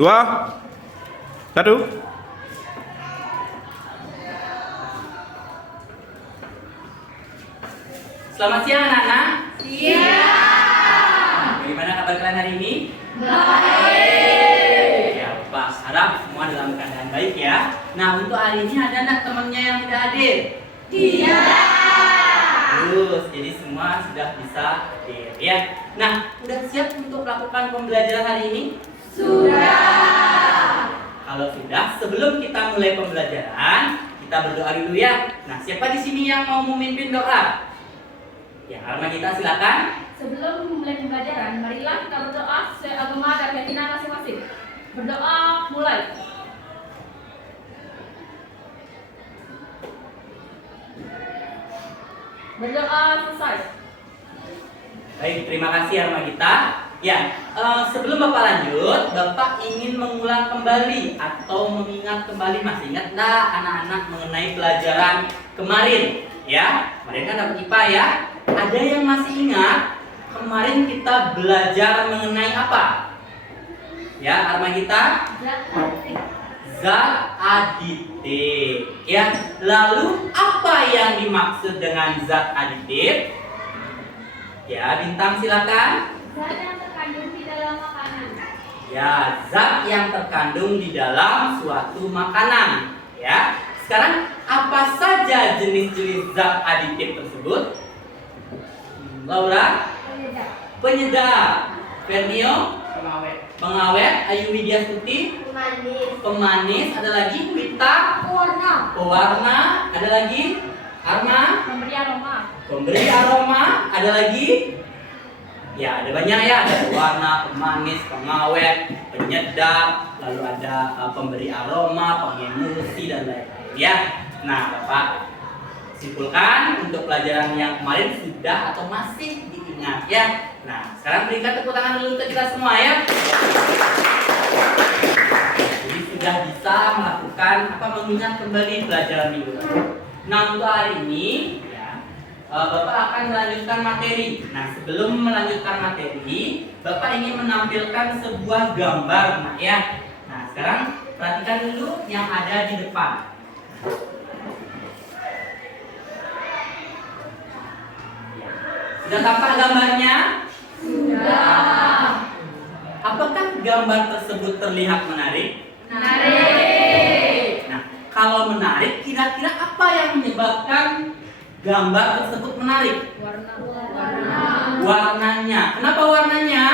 2, 1. Selamat siang anak-anak. Siang. Bagaimana kabar kalian hari ini? Baik. Ya, Pak harap semua dalam keadaan baik ya. Nah, untuk hari ini ada anak temannya yang tidak hadir? Tidak. Terus, jadi semua sudah bisa hadir ya. Nah, udah siap untuk melakukan pembelajaran hari ini? Sudah. Kalau sudah, sebelum kita mulai pembelajaran, kita berdoa dulu ya. Nah, siapa di sini yang mau memimpin doa? Ya, Arma kita silakan. Sebelum memulai pembelajaran, marilah kita berdoa sesuai agama dan keyakinan masing-masing. Berdoa mulai. Berdoa selesai. Baik, terima kasih Arma kita. Ya, sebelum Bapak lanjut, Bapak ingin mengulang kembali atau mengingat kembali, masih ingat enggak anak-anak mengenai pelajaran kemarin? Ya, kemarin kan dapat IPA ya. Ada yang masih ingat kemarin kita belajar mengenai apa? Ya, Arma kita zat aditif. Ya, lalu apa yang dimaksud dengan zat aditif? Ya, Bintang silakan. Zat yang terkandung di dalam makanan. Ya, zat yang terkandung di dalam suatu makanan. Ya, sekarang apa saja jenis-jenis zat aditif tersebut? Laura? Penyedap. Fernio? Pengawet. Ayu Widya Stuti? Manis. Pemanis. Ada lagi? Wita? Pewarna. Pewarna. Ada lagi? Arma? Memberi aroma. Pemberi aroma. Ada lagi? Ya, ada banyak ya. Ada pewarna, pemanis, pengawet, penyedap, lalu ada pemberi aroma, pengemulsi dan lain-lain ya. Nah, Bapak simpulkan untuk pelajaran yang kemarin sudah atau masih diingat ya. Nah, sekarang berikan tepuk tangan dulu untuk kita semua ya. Jadi sudah bisa melakukan mengingat kembali pelajaran minggu lalu. Nah, untuk hari ini ya, Bapak akan melanjutkan materi. Nah, sebelum melanjutkan materi, Bapak ingin menampilkan sebuah gambar, nah ya. Nah, sekarang perhatikan dulu yang ada di depan. Sudah tampak gambarnya? Sudah. Apakah gambar tersebut terlihat menarik? Menarik. Nah, kalau menarik, kira-kira apa yang menyebabkan gambar tersebut menarik? Warna. Warnanya. Kenapa warnanya?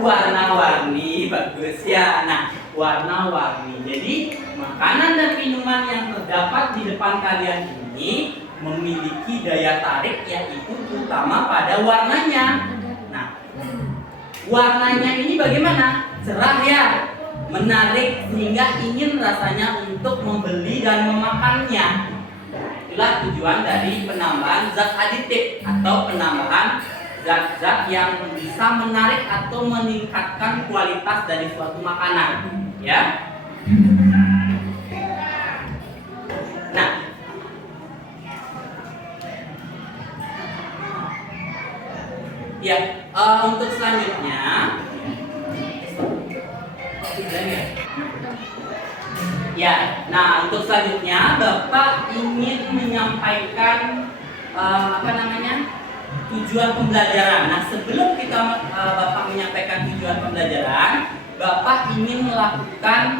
Warna-warni, bagus ya. Nah, warna-warni. Jadi, makanan dan minuman yang terdapat di depan kalian ini memiliki daya tarik, yaitu terutama pada warnanya. Nah, warnanya ini bagaimana? Cerah ya, menarik sehingga ingin rasanya untuk membeli dan memakannya. Itulah tujuan dari penambahan zat aditif atau penambahan zat-zat yang bisa menarik atau meningkatkan kualitas dari suatu makanan. Ya. Nah, ya, untuk selanjutnya ya, nah untuk selanjutnya Bapak ingin menyampaikan tujuan pembelajaran. Nah, sebelum Bapak menyampaikan tujuan pembelajaran, Bapak ingin melakukan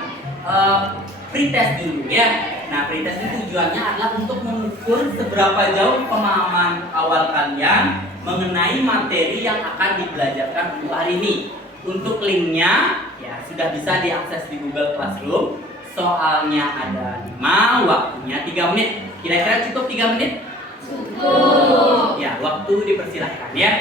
pretest dulu ya. Nah, pretest itu tujuannya adalah untuk mengukur seberapa jauh pemahaman awal kalian mengenai materi yang akan dibelajarkan untuk hari ini. Untuk linknya ya sudah bisa diakses di Google Classroom. Soalnya ada 5, waktunya 3 menit. Kira-kira cukup 3 menit? Cukup. Ya, waktu dipersilahkan ya.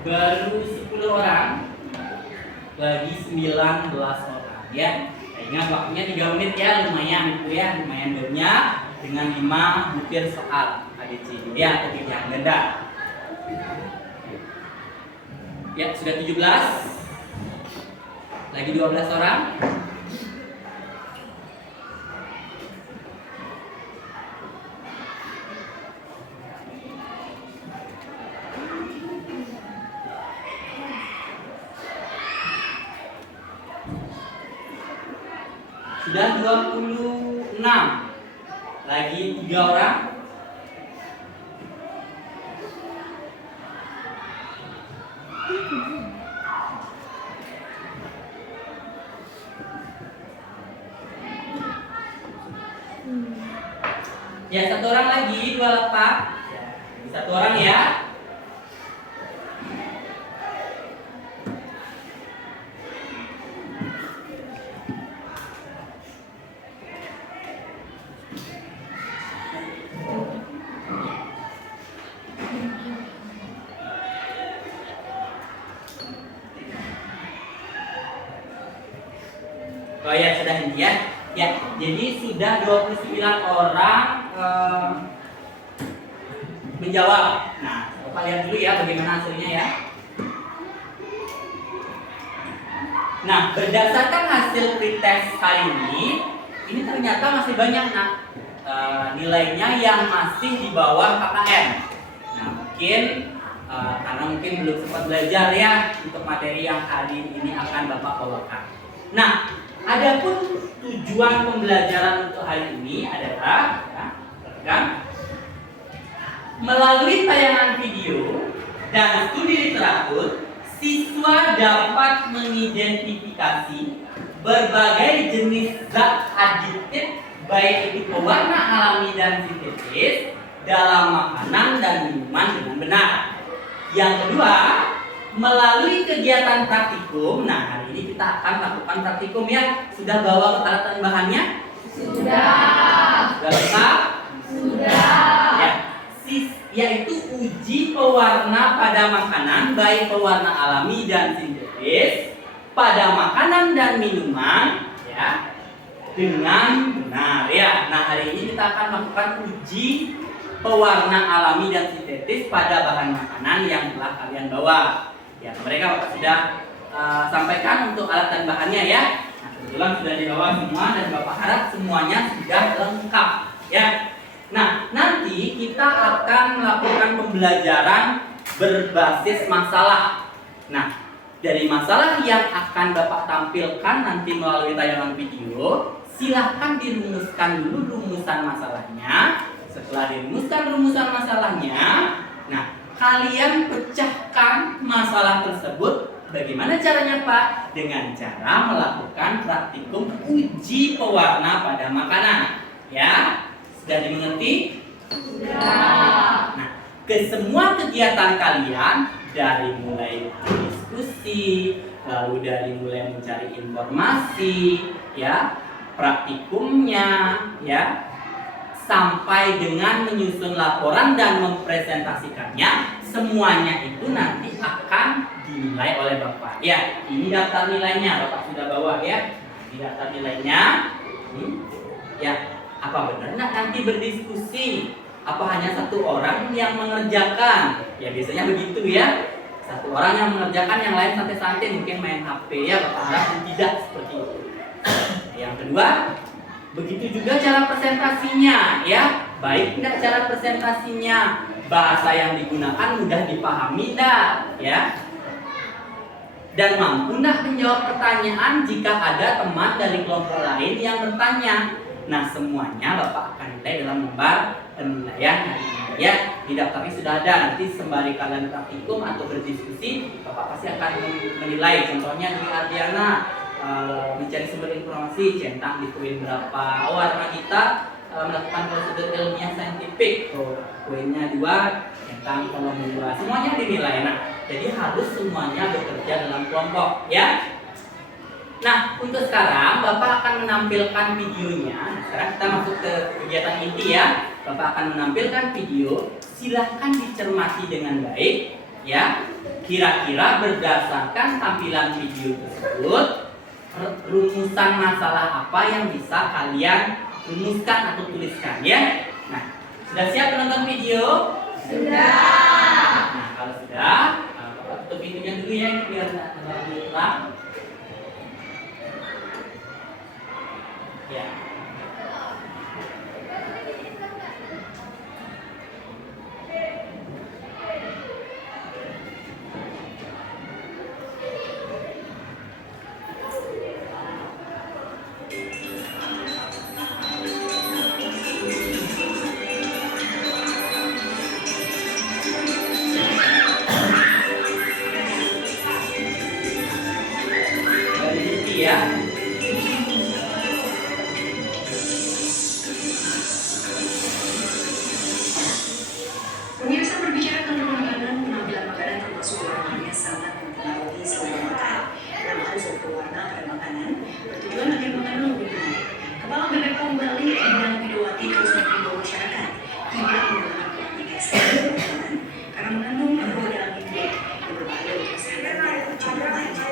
baru 10 orang, bagi 19 orang ya. Nah, ingat waktunya 3 menit ya, lumayan itu ya, lumayan banyak dengan 5 butir soal ABC ya, atau bilangan ganda. Ya, sudah 17. Lagi 12 orang. Sudah 26. Lagi 3 orang. Ya, 1 orang lagi, 28. Ya, 1 orang ya. Oh ya, sudah ini ya. Ya, jadi sudah 29 orang menjawab. Nah, Bapak lihat dulu ya bagaimana hasilnya ya. Nah, berdasarkan hasil pretest hari ini ternyata masih banyak nilainya yang masih di bawah KKM. Nah, mungkin karena mungkin belum sempat belajar ya untuk materi yang hari ini akan Bapak bawakan. Nah, adapun tujuan pembelajaran untuk hari ini adalah melalui tayangan video dan studi literatur, siswa dapat mengidentifikasi berbagai jenis zat aditif baik itu pewarna alami dan sintetis dalam makanan dan minuman dengan benar. Yang kedua, melalui kegiatan praktikum. Nah, hari ini kita akan lakukan praktikum ya. Sudah bawa peralatan bahannya? Sudah lengkap? Sudah. Ya, yaitu uji pewarna pada makanan baik pewarna alami dan sintetis pada makanan dan minuman ya dengan benar ya. Nah, hari ini kita akan melakukan uji pewarna alami dan sintetis pada bahan makanan yang telah kalian bawa. Ya, mereka Bapak sudah sampaikan untuk alat dan bahannya ya. Nah, kebetulan sudah dibawa semua dan Bapak harap semuanya sudah lengkap ya. Nah, nanti kita akan melakukan pembelajaran berbasis masalah. Nah, dari masalah yang akan Bapak tampilkan nanti melalui tayangan video, silahkan dirumuskan dulu rumusan masalahnya. Setelah dirumuskan rumusan masalahnya, nah, kalian pecahkan masalah tersebut. Bagaimana caranya, Pak? Dengan cara melakukan praktikum uji pewarna pada makanan. Ya, sudah dimengerti? Sudah. Nah, ke semua kegiatan kalian dari mulai diskusi, lalu dari mulai mencari informasi, ya, praktikumnya, ya, sampai dengan menyusun laporan dan mempresentasikannya, semuanya itu nanti akan dinilai oleh Bapak. Ya, ini daftar nilainya, Bapak sudah bawa ya. Ini daftar nilainya. Ya, apa benar nanti berdiskusi? Apa hanya 1 orang yang mengerjakan? Ya, biasanya begitu ya. 1 orang yang mengerjakan, yang lain santai-santai mungkin main HP ya. Bapak harap tidak seperti itu. Yang kedua, begitu juga cara presentasinya ya. Baik tidak cara presentasinya? Bahasa yang digunakan mudah dipahami tidak ya? Dan mampu tidak menjawab pertanyaan jika ada teman dari kelompok lain yang bertanya. Nah, semuanya Bapak akan nilai dalam lembar penilaian ya. Di daftarnya sudah ada. Nanti sembari kalian praktikum atau berdiskusi, Bapak pasti akan menilai. Contohnya Dwi Ardiana mencari sumber informasi, centang di poin berapa. Warna kita melakukan prosedur ilmiah saintifik, poinnya 2, centang kolom 2. Semuanya dinilai. Nah, jadi harus semuanya bekerja dalam kelompok ya. Nah, untuk sekarang Bapak akan menampilkan videonya. Nah, sekarang kita masuk ke kegiatan inti ya. Bapak akan menampilkan video. Silahkan dicermati dengan baik. Ya, kira-kira berdasarkan tampilan video tersebut, rumusan masalah apa yang bisa kalian rumuskan atau tuliskan ya? Nah, sudah siap menonton video? Sudah. Nah, kalau sudah, tutup pintunya dulu ya biar nggak terlalu terang. Ya. Ya. Pemirsa, berbicara tentang makanan, penampilan makanan termasuk warnanya sangat mempengaruhi selera makan. Tambahan zat pewarna pada makanan bertujuan agar makanan lebih menarik. Kepala BPOM Bali, Endang Widowati, terus mengimbau masyarakat tidak menggunakan pewarna tekstil pada makanan karena mengandung chlorobenzil yang berbahaya untuk kesehatan pada kucing remaja.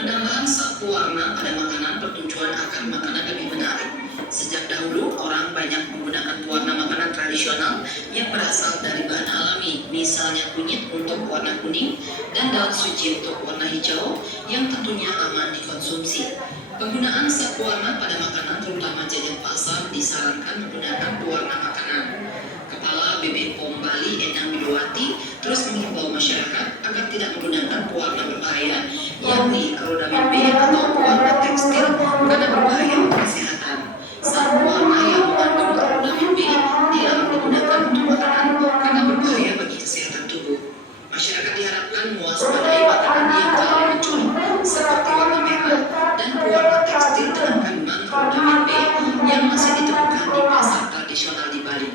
Penambahan zat pewarna pada makanan bertujuan agar makanan lebih menarik. Sejak dahulu, orang banyak menggunakan pewarna makanan tradisional yang berasal dari bahan alami, misalnya kunyit untuk warna kuning dan daun suci untuk warna hijau yang tentunya aman dikonsumsi. Penggunaan zat pewarna pada makanan, terutama jajan pasar, disarankan menggunakan pewarna makanan. Kepala BPOM Bali, Endang Widowati, terus mengimbau masyarakat agar tidak menggunakan pewarna berbahaya, yakni chlorobenzil B atau pewarna tekstil karena berbahaya untuk kesehatan. Zat pewarna yang mengandung chlorobenzil B dilarang digunakan untuk makanan karena berbahaya bagi kesehatan tubuh. Masyarakat diharapkan mewaspadai makanan yang kali muncul seperti warna merah dan pewarna tekstil dengan kandungan chlorobenzil B yang masih ditemukan di pasar tradisional di Bali.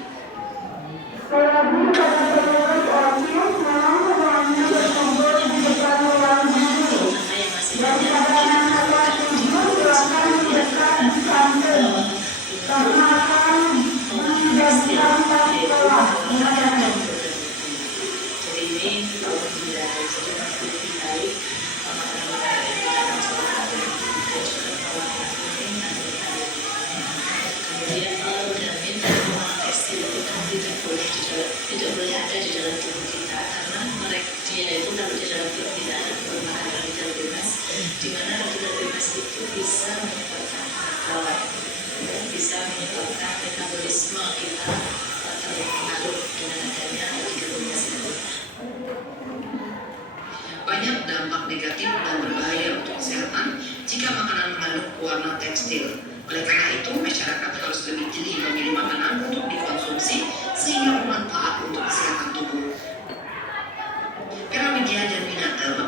Tidak boleh ada di dalam tubuh kita karena mereka dia itu kalau di dalam tubuh kita ada perubahan radikal bebas, di mana radikal bebas itu bisa menyebabkan kanker dan bisa menyebabkan metabolisme kita terpengaruh dengan adanya radikal bebas itu. Banyak dampak negatif dan berbahaya untuk kesehatan jika makanan mengandung pewarna tekstil. Oleh karena itu, masyarakat harus lebih jeli memilih makanan untuk dikonsumsi sehingga bermanfaat untuk kesehatan tubuh. Gramedia dan Winata.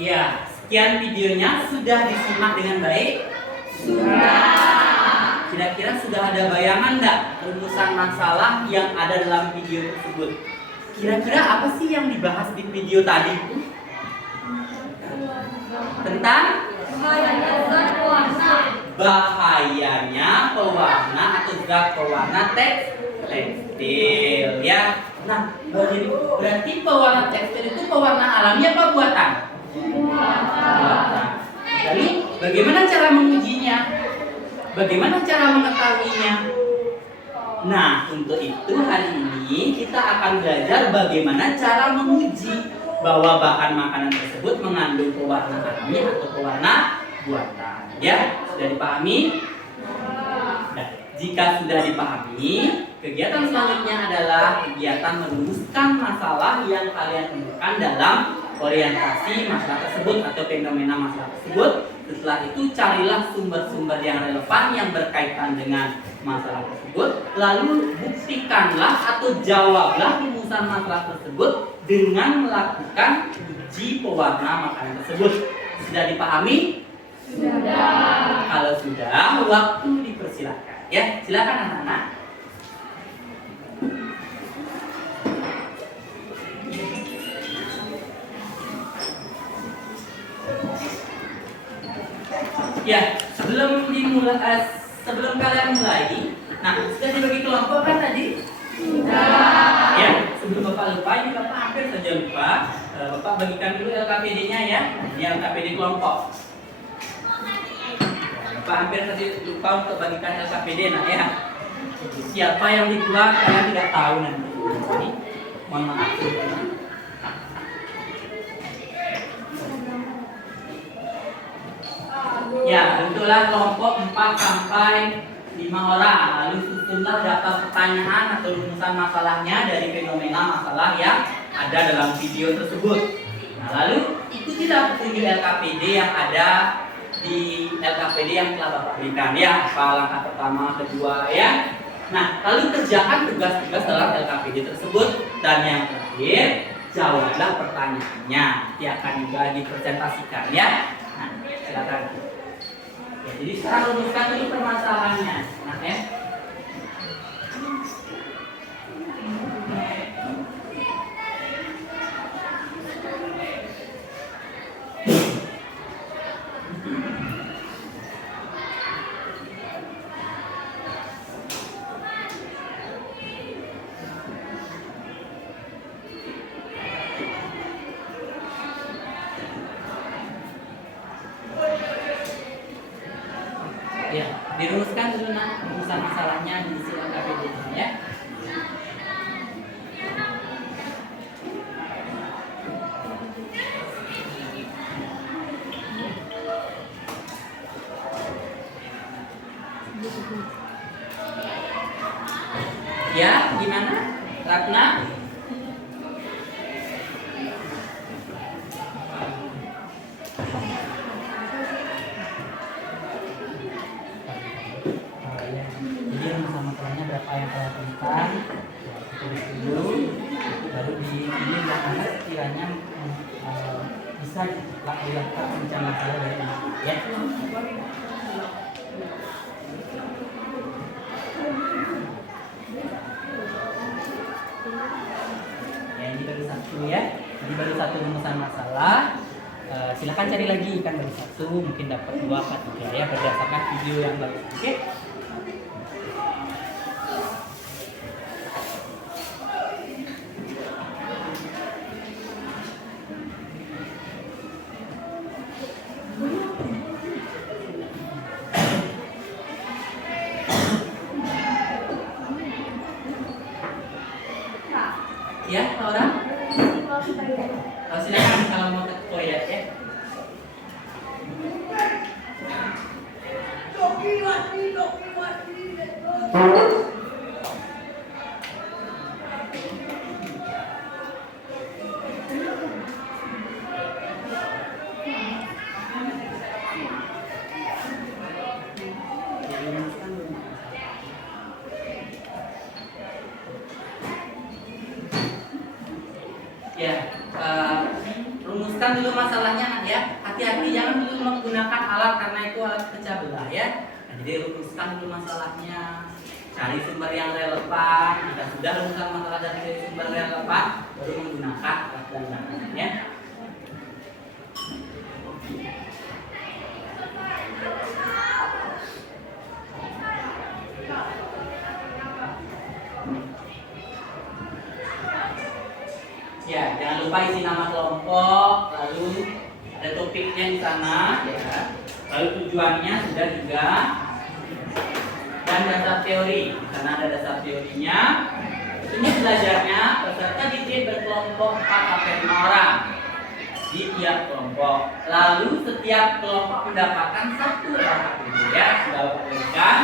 Ya, sekian videonya sudah disimak dengan baik? Sudah. Kira-kira sudah ada bayangan nggak rumusan masalah yang ada dalam video tersebut? Kira-kira apa sih yang dibahas di video tadi? Tentang bahayanya pewarna atau zat pewarna tekstil ya. Nah, berarti pewarna tekstil itu pewarna alami apa buatan? Buatan. Lalu bagaimana cara mengujinya? Bagaimana cara mengetahuinya? Nah, untuk itu hari ini kita akan belajar bagaimana cara menguji bahwa bahan makanan tersebut mengandung pewarna alami atau pewarna buatan. Ya, sudah dipahami? Nah, jika sudah dipahami, kegiatan selanjutnya adalah kegiatan merumuskan masalah yang kalian temukan dalam orientasi masalah tersebut atau fenomena masalah tersebut. Setelah itu carilah sumber-sumber yang relevan yang berkaitan dengan masalah tersebut, lalu buktikanlah atau jawablah rumusan masalah tersebut dengan melakukan uji pewarna makanan tersebut. Sudah dipahami? Sudah. Kalau sudah, waktu dipersilakan. Ya, silakan anak-anak. Ya, sebelum kalian mulai, nah sudah dibagi kelompok kan tadi? Sudah. Ya, sebelum Bapak lupa, ini Bapak hampir saja lupa. Bapak bagikan dulu LKPD-nya ya. Ini LKPD kelompok. Bapak hampir saja lupa untuk bagikan LKPD, nah ya. Siapa yang dibuat kalian tidak tahu nanti. Ini, mohon maaf. Ya, bentuklah kelompok 4 sampai 5 orang. Lalu susunlah daftar pertanyaan atau rumusan masalahnya dari fenomena masalah yang ada dalam video tersebut. Nah, lalu ikutilah petunjuk LKPD yang ada di LKPD yang telah Bapak berikan ya. Apa langkah pertama, kedua ya. Nah, lalu kerjakan tugas-tugas dalam LKPD tersebut. Dan yang terakhir, jawablah pertanyaannya. Nanti akan juga dipresentasikan ya. Nah, silakan. Ya, jadi sekarang rumuskan dulu permasalahannya. Nah, ya. Ya, dirumuskan dulu nah rumusan masalahnya di sisi LKPD ya. Ya, gimana? Ratna? Jadi rumusan masalahnya berapa yang kalian temukan? Tulis dulu. Baru di ini anak sekiranya bisa dilakukan pencarian masalah dari ini ya. Ya, ini baru satu ya. Jadi baru satu rumusan masalah. Silahkan cari lagi kan baru satu, mungkin dapat 2 atau 3 ya berdasarkan video yang baru. Oke. Ya, orang? Silakan kalau mau ke toilet ya. Ya, rumuskan dulu masalahnya nak ya. Hati-hati jangan dulu menggunakan alat karena itu alat pecah belah ya. Nah, jadi rumuskan dulu masalahnya. Cari sumber yang relevan. Jika sudah rumuskan masalah dari sumber relevan, baru menggunakan alat dan ya. Ya, jangan lupa isi nama kelompok, lalu ada topiknya di sana, ya. Lalu tujuannya sudah juga, dan dasar teori. Di sana ada dasar teorinya. Ini belajarnya peserta didik berkelompok 4 sampai 5 orang di tiap kelompok. Lalu setiap kelompok mendapatkan 1 LKPD ya. Sudah berikan.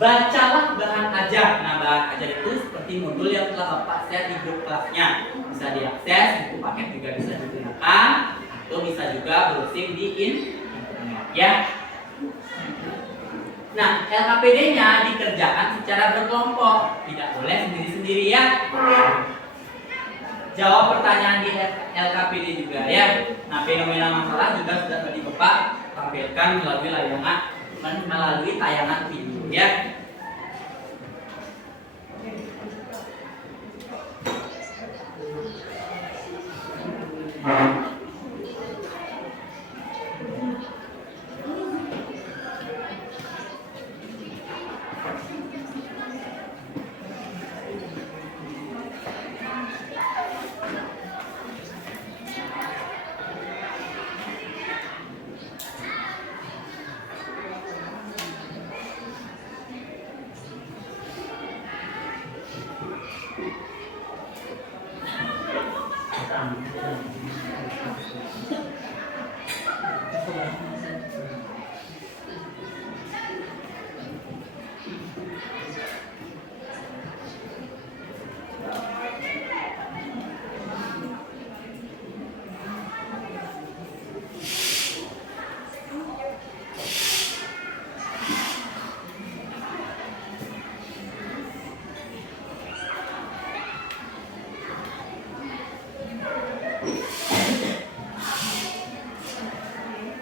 Bacalah bahan ajar. Nah, bahan ajar itu seperti modul yang telah Bapak share di grup kelasnya. Bisa diakses, buku paket juga bisa digunakan, atau bisa juga browsing di internet ya. Nah, LKPD-nya dikerjakan secara berkelompok, tidak boleh sendiri-sendiri ya. Jawab pertanyaan di LKPD juga ya. Nah, fenomena masalah juga sudah tadi Bapak tampilkan melalui tayangan video ya.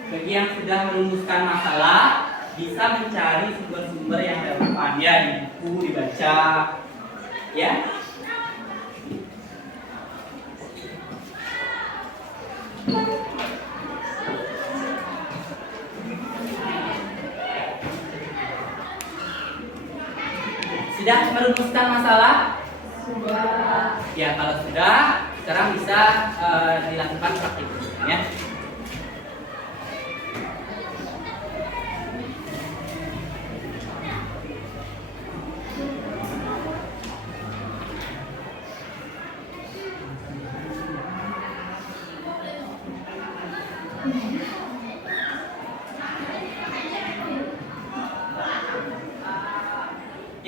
Bagi yang sudah merumuskan masalah, bisa mencari sumber-sumber yang relevan ya, di buku dibaca, ya. Sudah merumuskan masalah? Sudah. Ya, kalau sudah, sekarang bisa dilakukan praktik ya.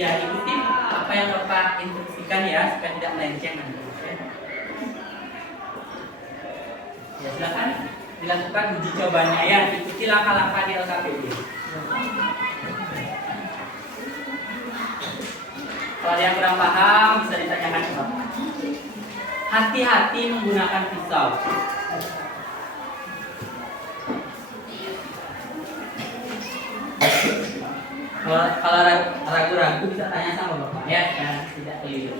Ya, ikuti apa yang Bapak instruksikan ya, supaya tidak melenceng nanti. Ya, silakan dilakukan uji cobanya ya, ikuti langkah-langkah di LKPD. Kalau ada yang kurang paham, bisa ditanyakan ke Bapak. Hati-hati menggunakan pisau. Kalau ragu-ragu bisa tanya sama Bapak ya, tidak keliru.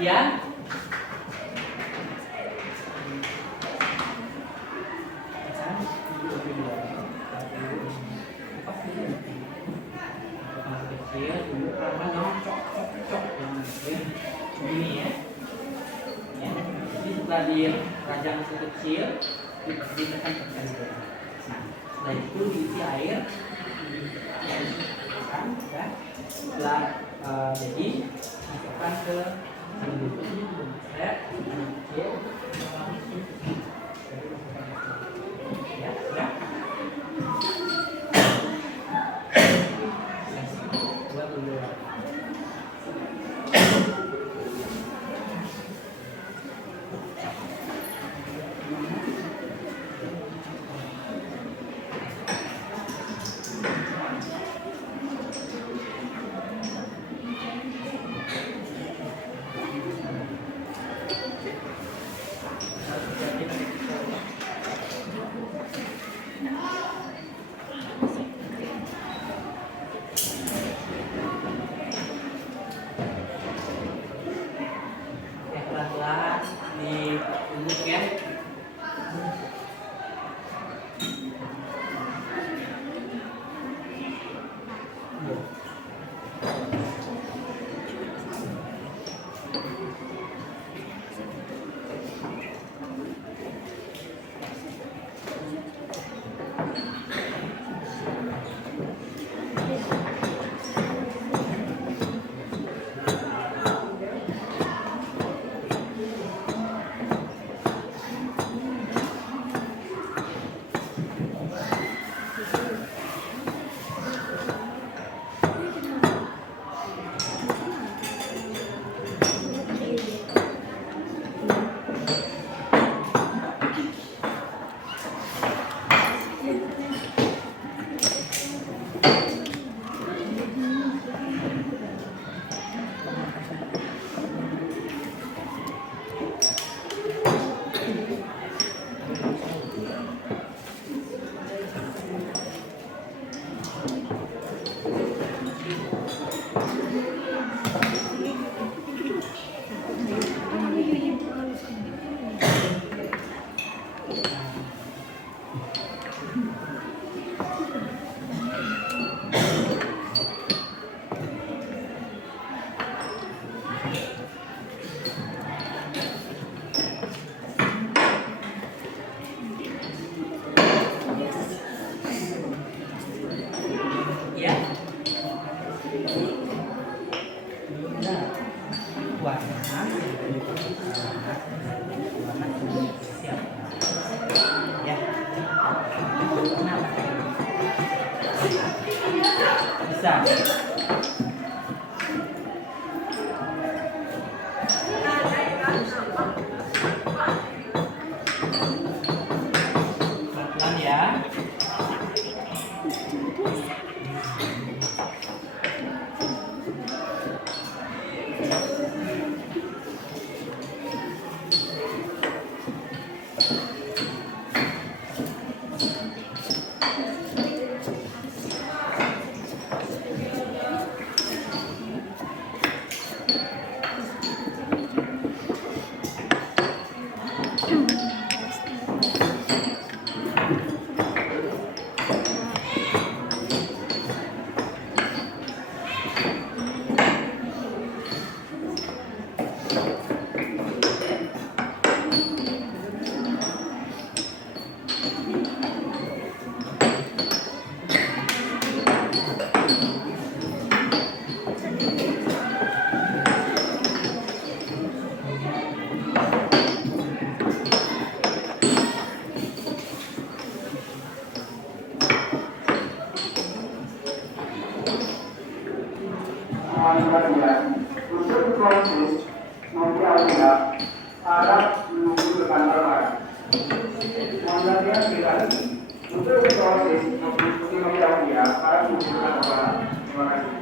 Ya. Ini ya. Jadi setelah dirajang kecil, ditekan dulu. Nah, setelah itu diisi air, ya. Setelah jadi masukkan ke bisa. Pelan-pelan ya. Untuk proses nanti adalah arah menuju ke kantor barat. Kemudian sekali untuk proses nanti adalah arah menuju ke kantor barat. Terima kasih.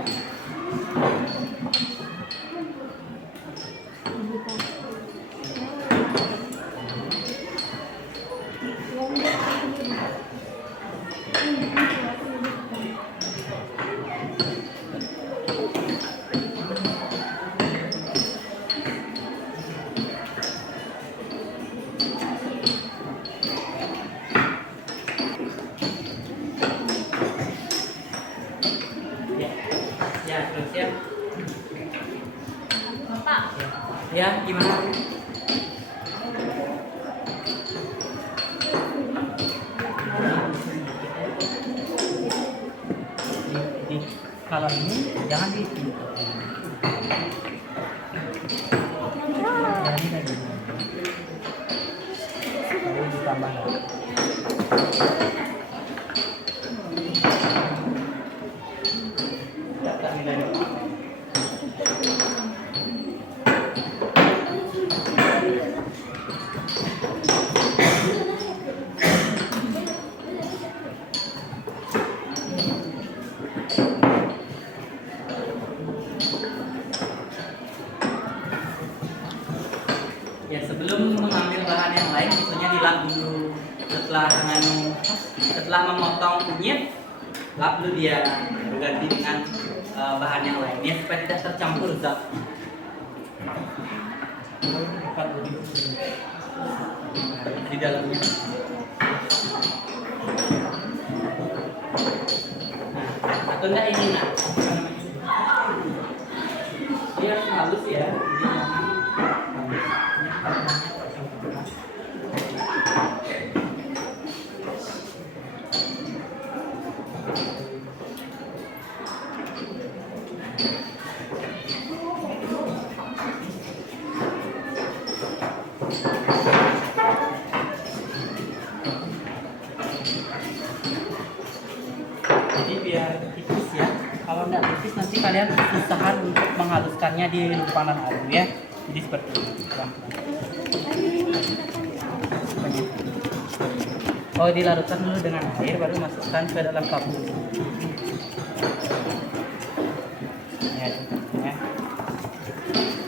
Ya, terus ya. Bapak, Ya, gimana? Kalau ini jangan di sini. Jangan di sini. Lalu ditambah. Daftar nilai. Ya, sebelum mengambil bahan yang lain, biasanya dilap dulu. Setelah memotong kunyit, lap dulu dia berganti dengan bahan yang lainnya supaya tidak tercampur zat. Di dalamnya. Nah, atau enggak ini nak? Dia harus halus ya. Jadi biar tipis ya. Kalau nggak tipis nanti kalian kesusahan untuk menghaluskannya di lumpanan air ya. Jadi seperti ini. Oh, dilarutkan dulu dengan air baru masukkan ke dalam kapur. Ya.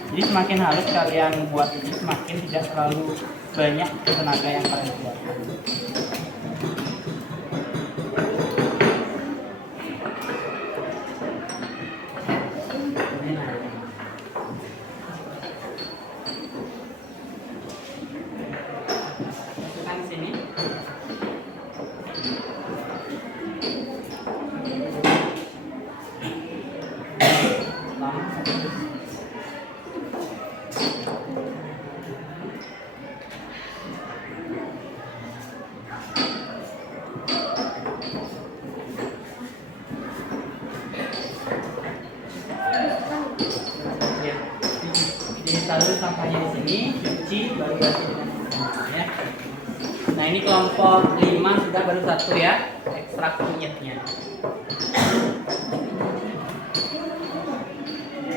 Jadi semakin halus kalian buat ini, semakin tidak terlalu banyak tenaga yang kalian keluarkan. Masukkan ke sini. Ya, ditaruh sampahnya di sini, cuci, baru ganti dengan ya. Nah, ini kelompok 5 sudah baru 1 ya, ekstrak kunyitnya.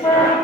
Ya.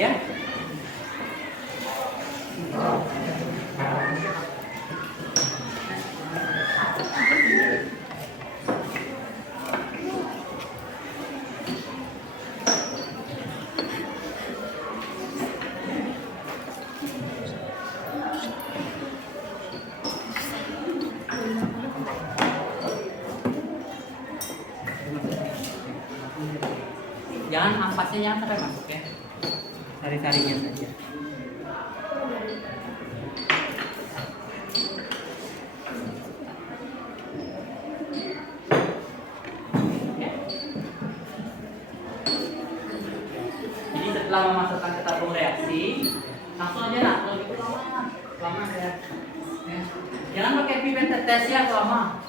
Ya. Jangan ampasnya jangan sampai masuk ya. Sari-sarinya saja. Jadi setelah memasukkan ke tabung reaksi, langsung aja nak, kalau gitu lama ya. Jangan pakai pipet tetes ya lama.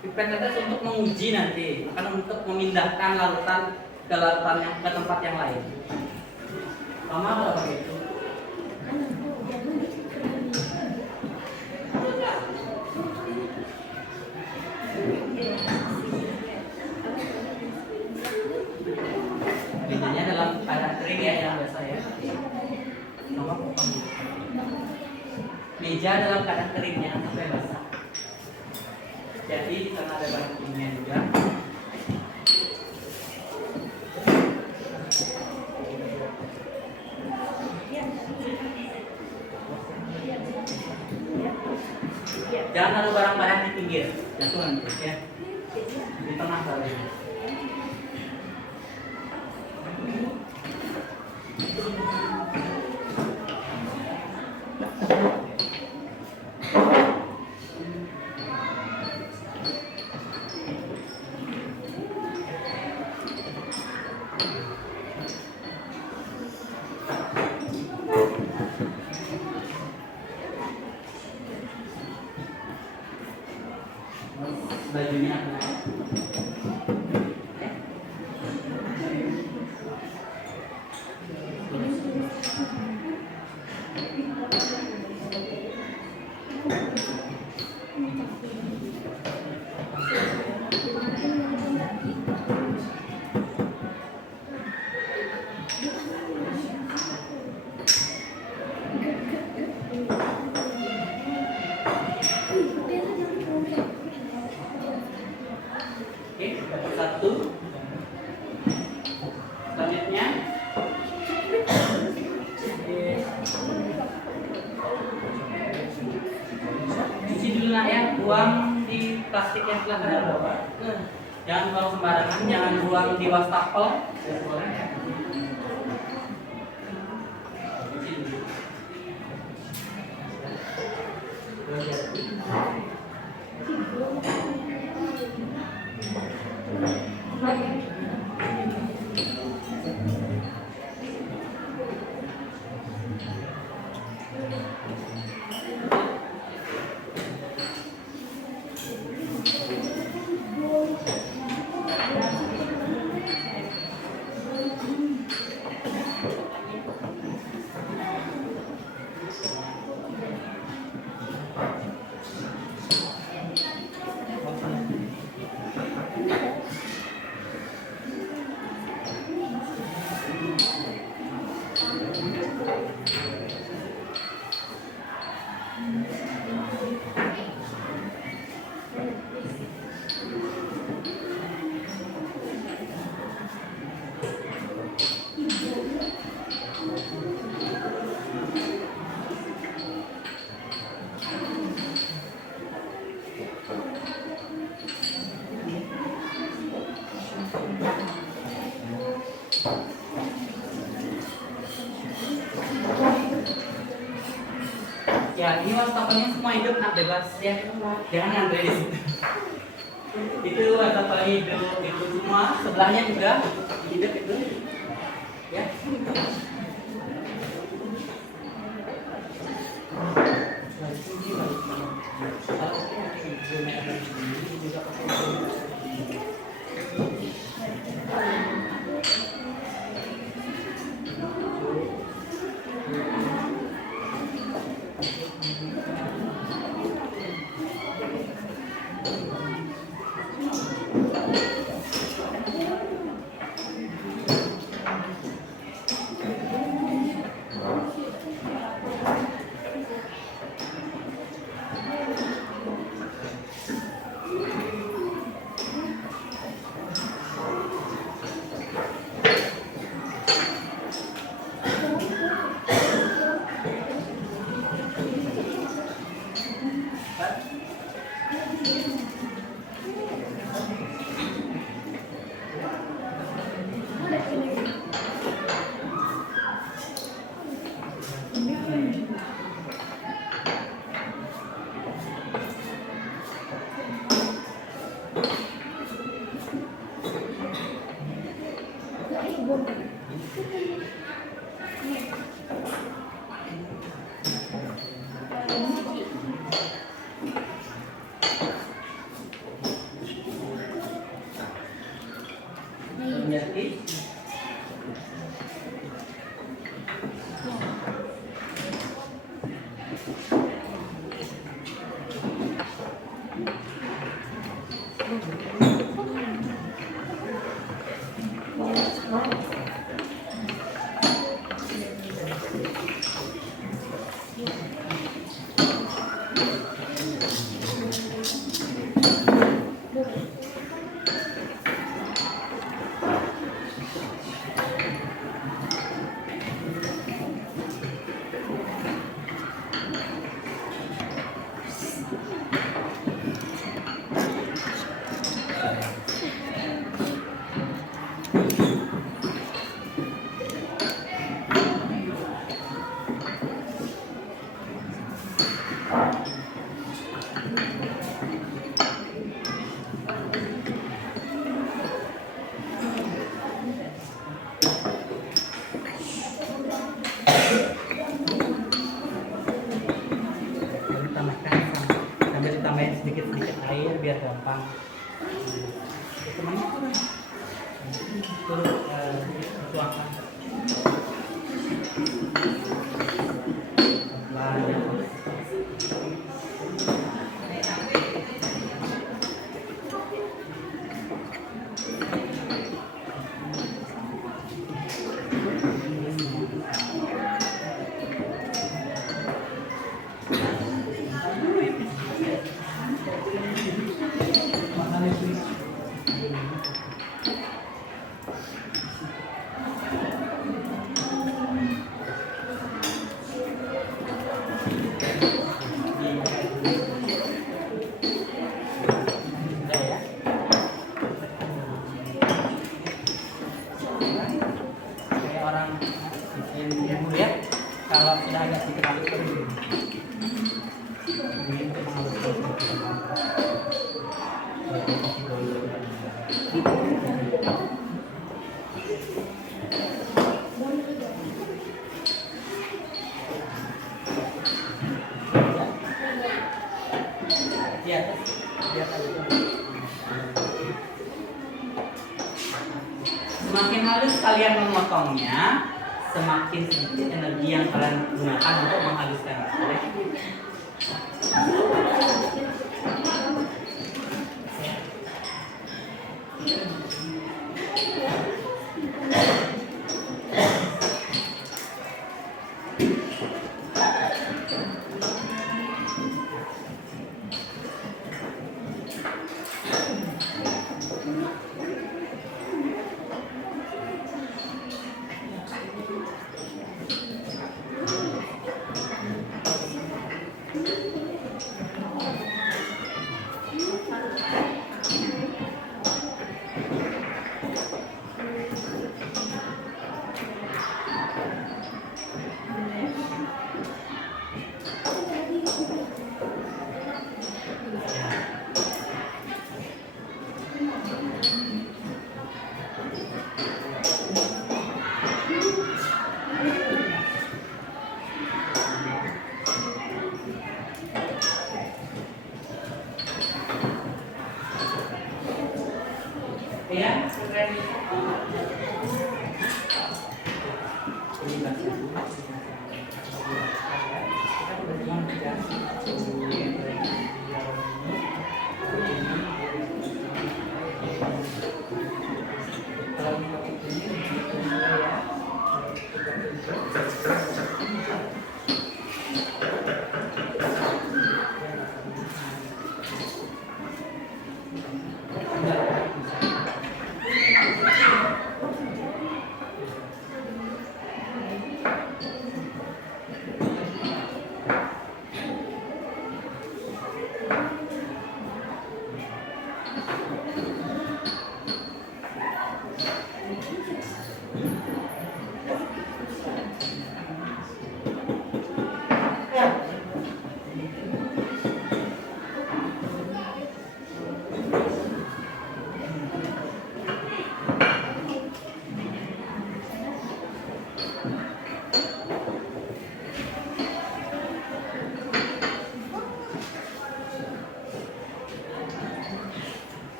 Pipet tetes untuk menguji nanti, akan untuk memindahkan larutan ke larutan yang ke tempat yang lain. Lama kalau begitu. Biasanya dalam keadaan kering ya yang biasa ya. Meja dalam keadaan keringnya sampai basah. Jadi di sana ada bahan kimia juga. Jangan taruh barang-barang di pinggir, jatuh nanti ya. Di tengah taruh. Bajunya satu. Selanjutnya cuci dulu nak ya, buang di plastik yang telah ada bawah. Jangan buang sembarangan, jangan buang di wastafel. Cuci dulu. Ya, ini wastafelnya semua hidup, nak bebas ya. Jangan ngantri di situ. Itu wastafel hidup, itu semua sebelahnya juga hidup itu. Ya. Menjadi sambil ditambahin sedikit-sedikit air biar gampang. Itu mana? Turut tuangkan. Kalau sudah agak sedikit halus semakin halus kalian memotongnya, semakin sedikit energi yang kalian gunakan untuk menghaluskan.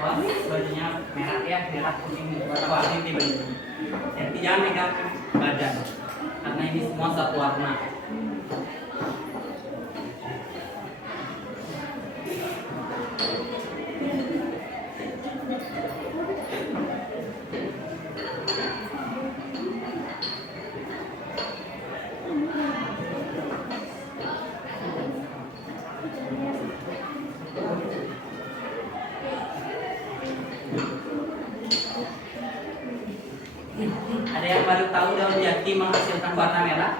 Wah, bajunya merah ya, merah kuning warna ini baju. Jadi jangan megang badan, karena ini semua satu warna. Ada yang baru tahu daun jati menghasilkan warna merah?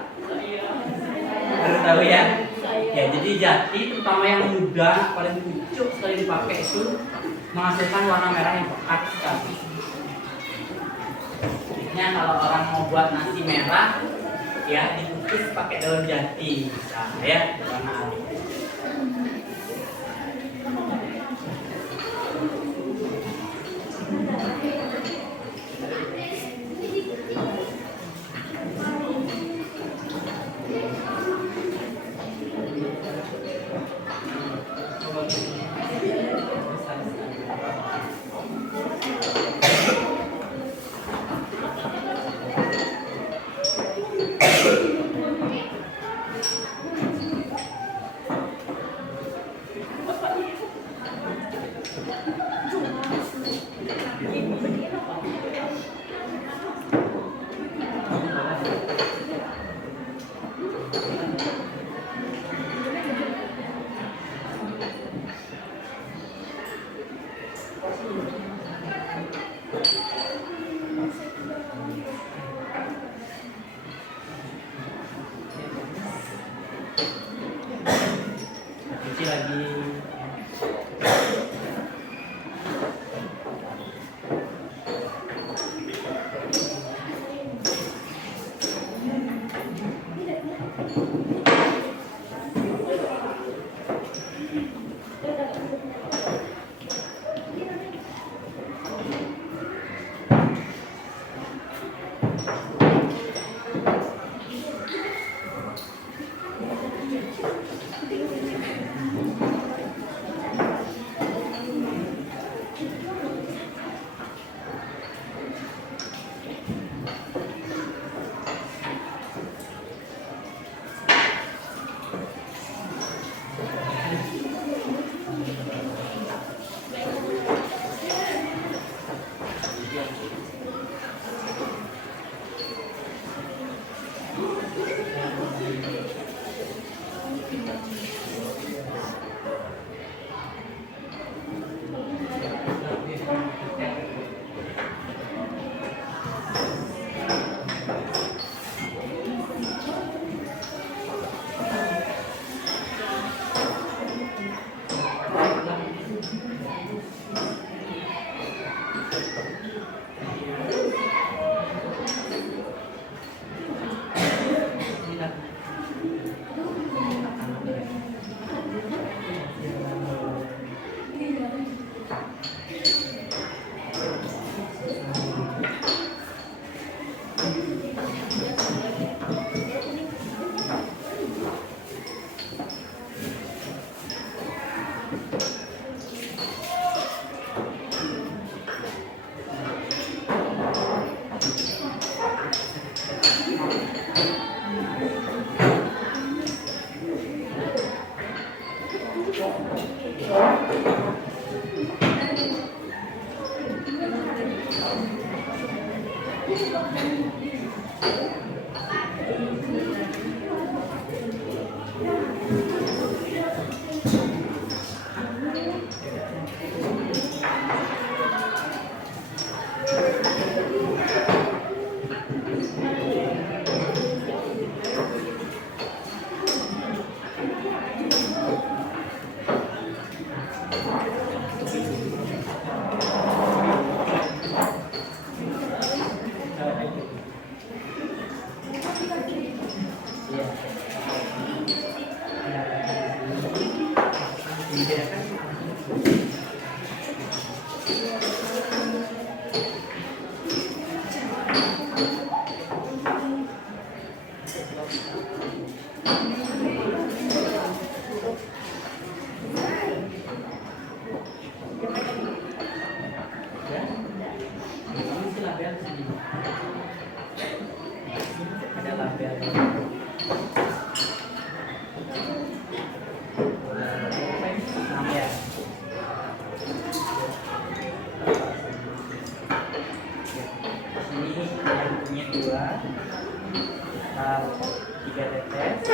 Baru tahu ya? Ya, jadi jati terutama yang muda, paling pucuk sekali dipakai itu menghasilkan warna merah yang pekat sekali. Biasanya kalau orang mau buat nasi merah, ya dikukus pakai daun jati, bisa ya, warna alif. Cuci lagi. Ada label. Nah, ya. Ini yang punya 2, 3 tetes.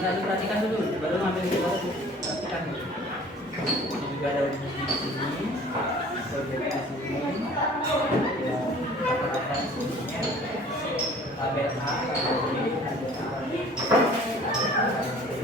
Lalu perhatikan dulu, baru ngambil di bawah. Perhatikan dulu. Ini juga ada di sini, di sini. Ya, rata-rata di sini. Label A, label B, label A, label B.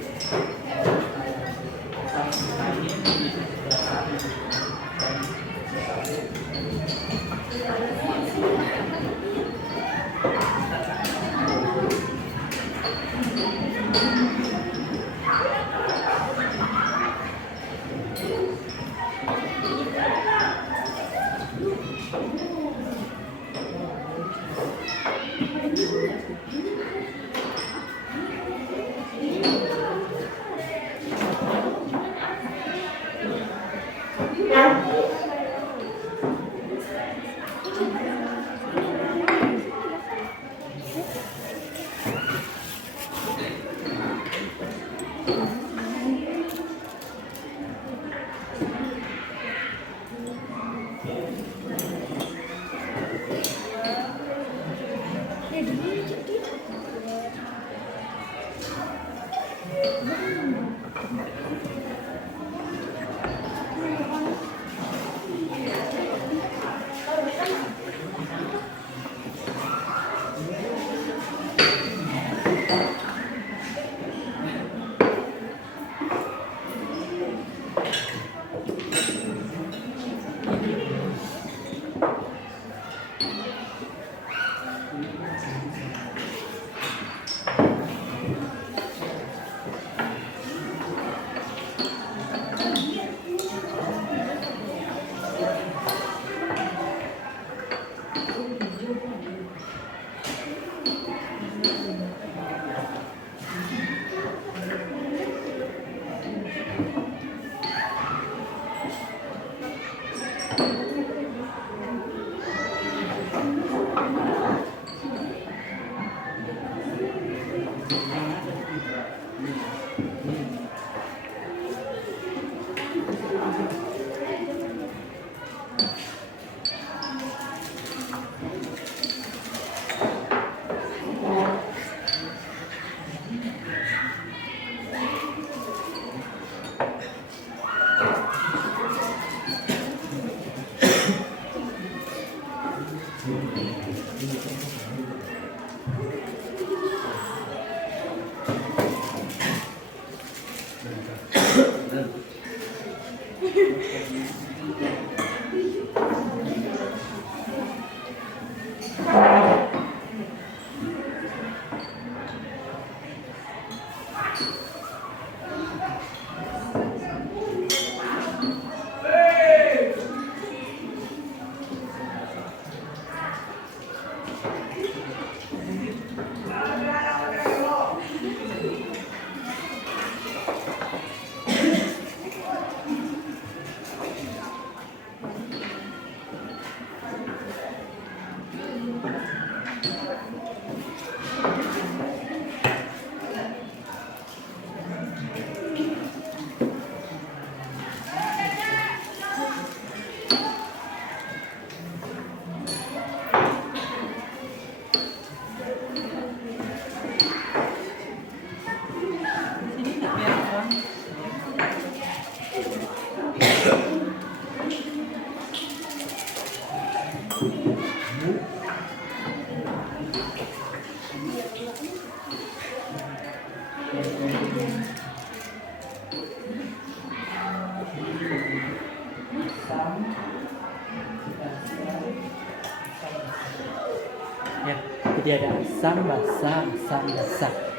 Ya, jadi ada asam basah.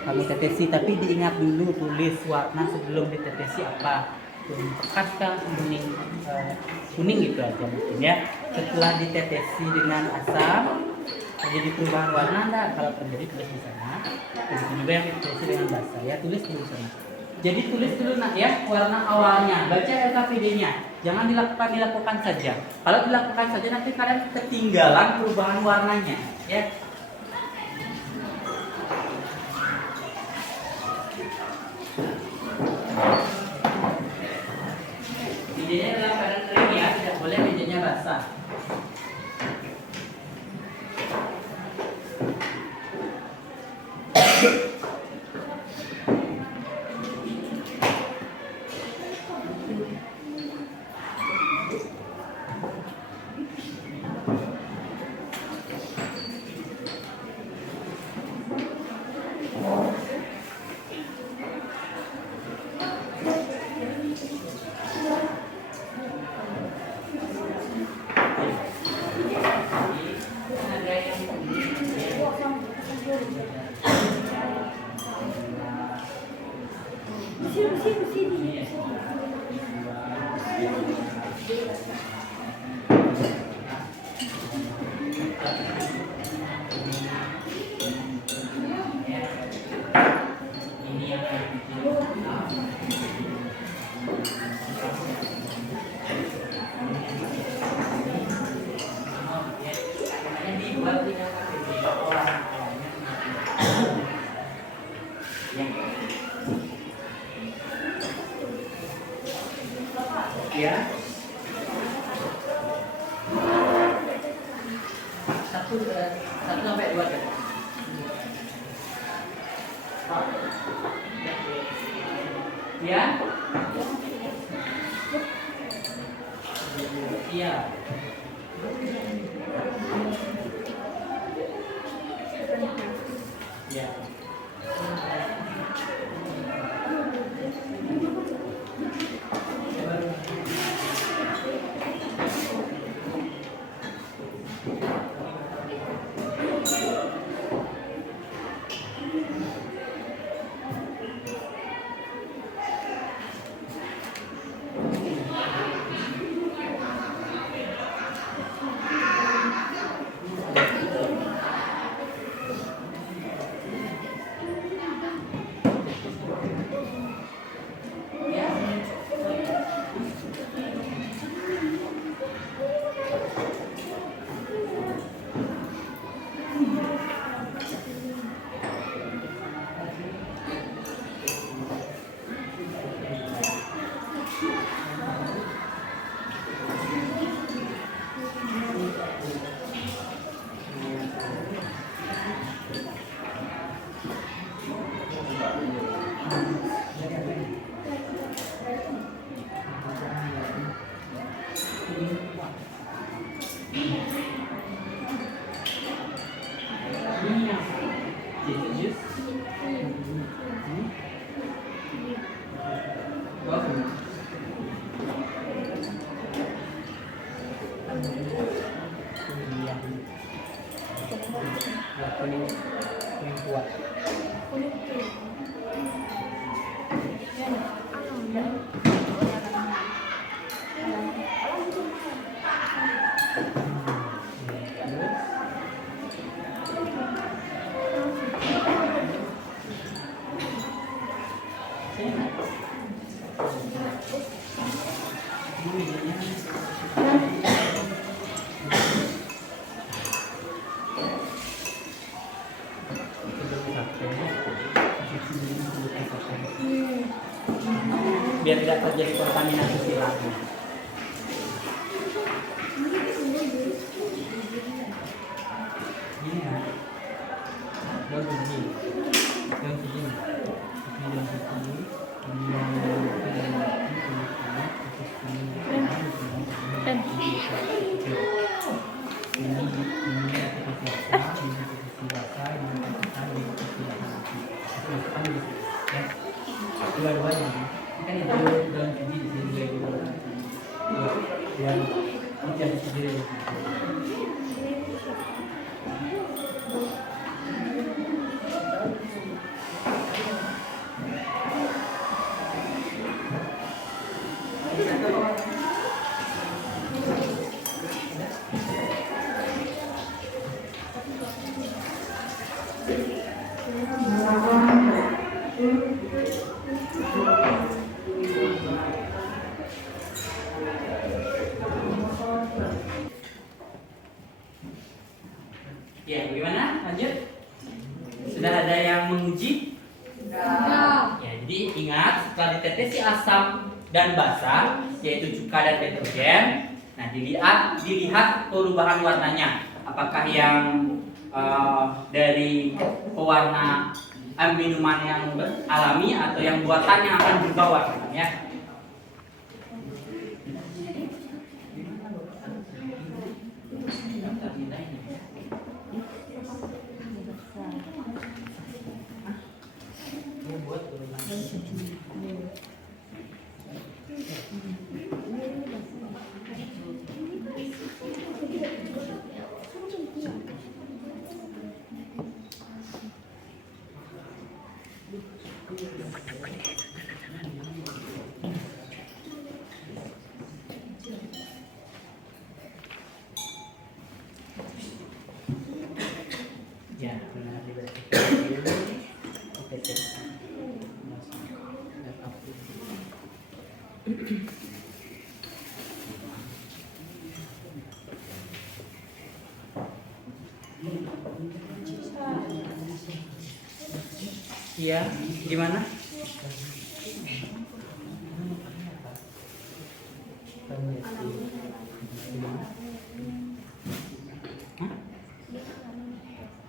Kamu tetesi, tapi diingat dulu tulis warna sebelum ditetesi apa. Khas kah kuning gitu aja mungkin ya. Setelah ditetesi dengan asam terjadi perubahan warna enggak? Kalau terjadi tulis di sana. Begitu juga yang ditetesi dengan basah ya, tulis dulu di sana. Jadi tulis dulu nak ya warna awalnya, baca LKPD-nya. Jangan dilakukan saja. Kalau dilakukan saja nanti kalian ketinggalan perubahan warnanya ya. Mejanya dalam keadaan kering ya, tidak boleh mejanya basah. Ya. Satu sampai dua kan. Ya. Iya. Ya. Biar tidak terjadi kontaminasi silahnya. Ini ya, daun biji, dua-duanya kan itu daun biji di sini. biar dia sendiri. Ya, bagaimana? Lanjut. Sudah ada yang menguji? Sudah. Ya, jadi ingat setelah ditetesi asam dan basa, yaitu cuka dan deterjen. Nah, dilihat perubahan warnanya. Apakah yang dari pewarna minuman yang alami atau yang buatan yang akan berubah warnanya? Ya, benar Iya, gimana? Hah?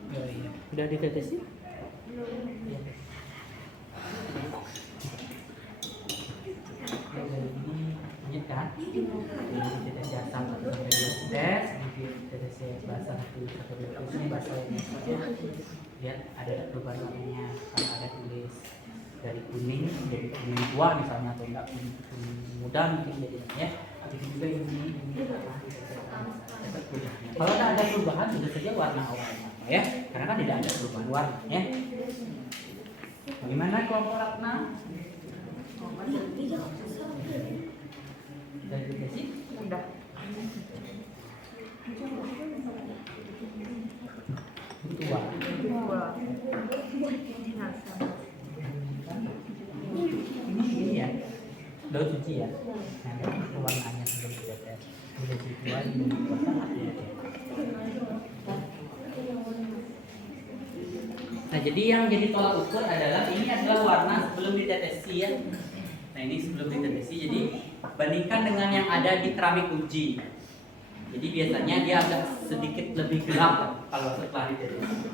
Oh, iya. Udah ditetesin? Iya. Ini kan? Ini ditetes asam atau tes, ditetes basah ini basah ini saja. Lihat ada perubahan warnanya. Kalau ada tulis dari kuning jadi kuning tua misalnya atau enggak kuning muda mungkin jadinya ya. Tapi juga ini kalau tidak ada perubahan sudah saja warna awalnya ya, karena kan tidak ada perubahan warna ya. Bagaimana kelompok Ratna? Sudah dikasih? Udah. Tua. Ini ya, daun suci ya. Nah, pewarnaannya sebelum ditetes. Udah tua ini Nah, jadi yang jadi tolak ukur adalah ini adalah warna sebelum ditetesi ya. Nah, ini sebelum ditetesi. Jadi bandingkan dengan yang ada di keramik uji. Jadi biasanya dia agak sedikit lebih gelap kalau setelah ditetesi.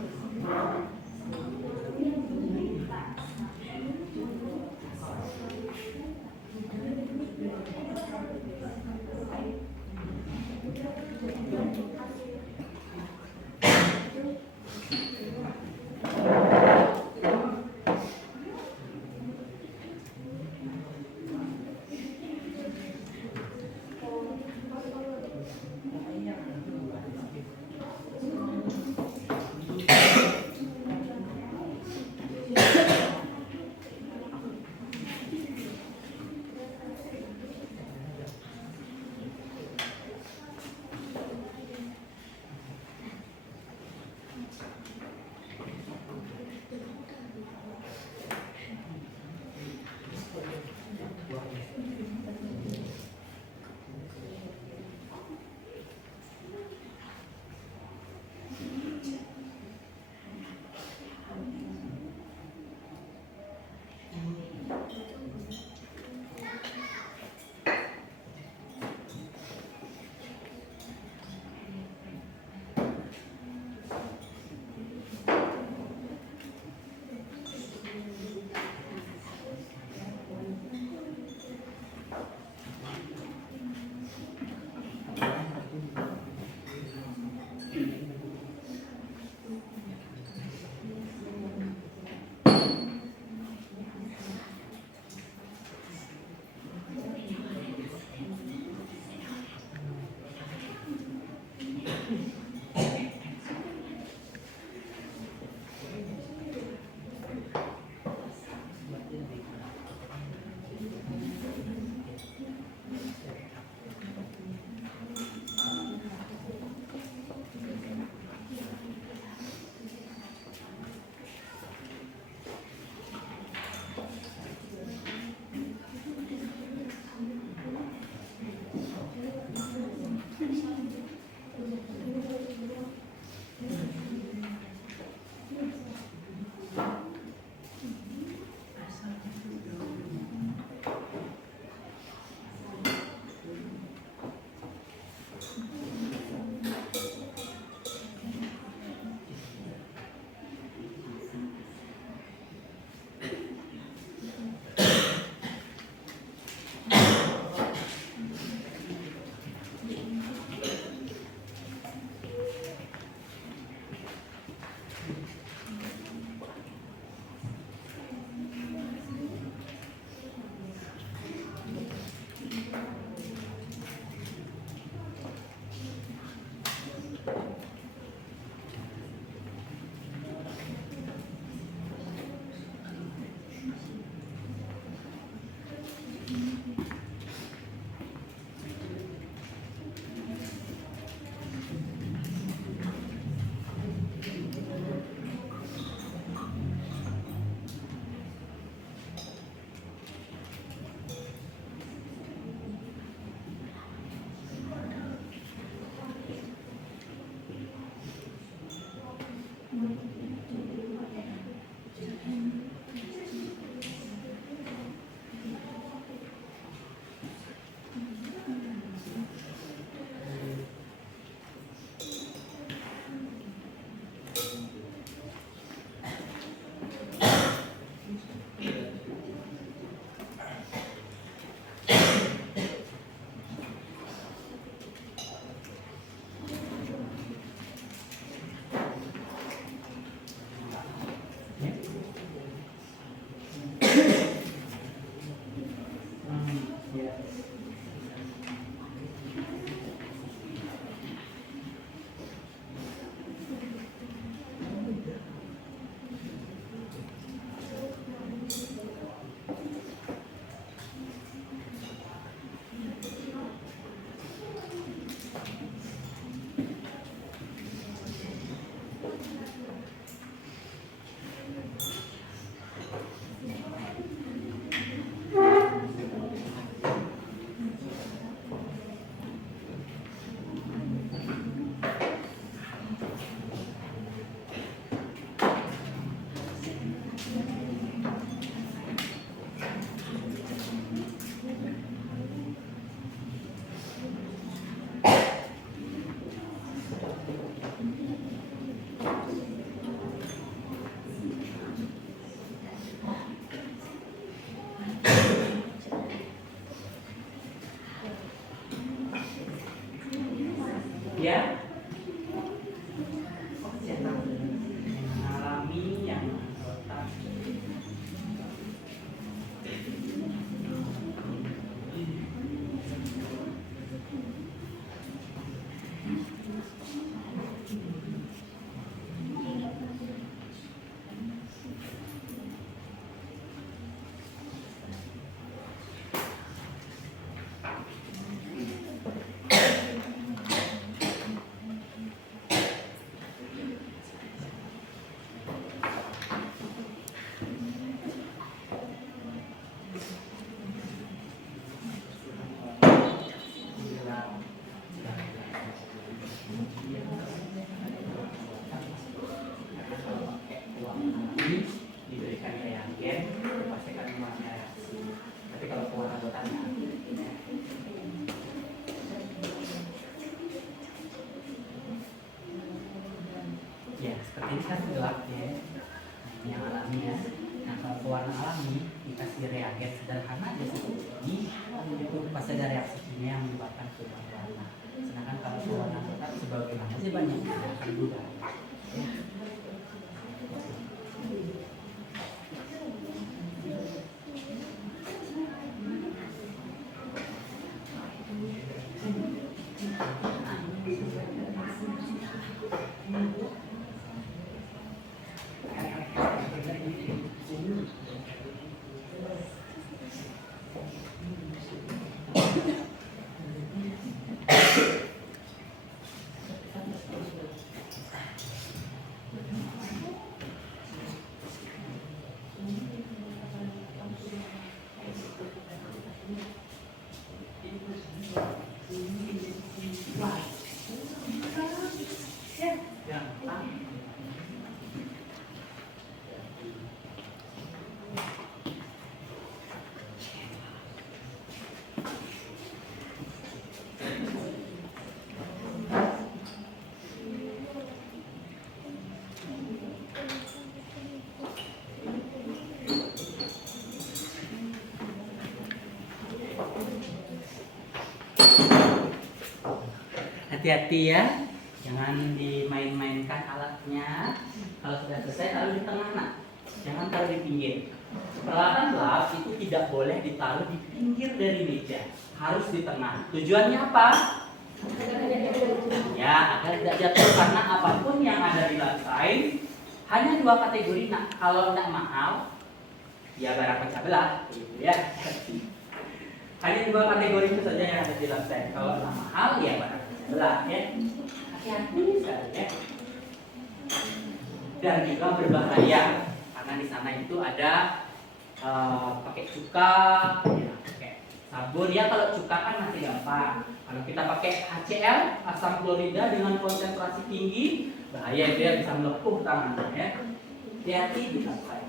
ya. Mengalami yang anggota. Diberikan reagen, dipastikan rumahnya reaksi. Tapi kalau keluar anggotanya, ya seperti ini kan gelap ya, nah, yang alami ya. Nah kalau pewarna alami dikasih reagen sederhana aja seperti ini, itu pasti ada reaksi kimia yang menyebabkan perubahan warna. Sedangkan kalau pewarna anggota sebagaimana sih banyak yang akan berubah. Ya. Hati-hati ya, jangan dimain-mainkan alatnya. Kalau sudah selesai taruh di tengah, nak. Jangan taruh di pinggir. Peralatan lab itu tidak boleh ditaruh di pinggir dari meja, harus di tengah. Tujuannya apa? Ya, agar tidak jatuh, karena apapun yang ada di lantai hanya 2 kategori, nak. Kalau tidak mahal, ya barang pecah belah, gitu ya. Hanya 2 kategori itu saja yang ada di lantai. Kalau tidak mahal, ya barang belah ya, hati-hati sekali ya. Dan juga berbahaya karena di sana itu ada pakai cuka, ya, pakai sabun ya. Kalau cuka kan masih gampang. Kalau kita pakai HCl, asam klorida dengan konsentrasi tinggi, bahaya, dia bisa melepuh tangannya ya. Hati-hati di lantai.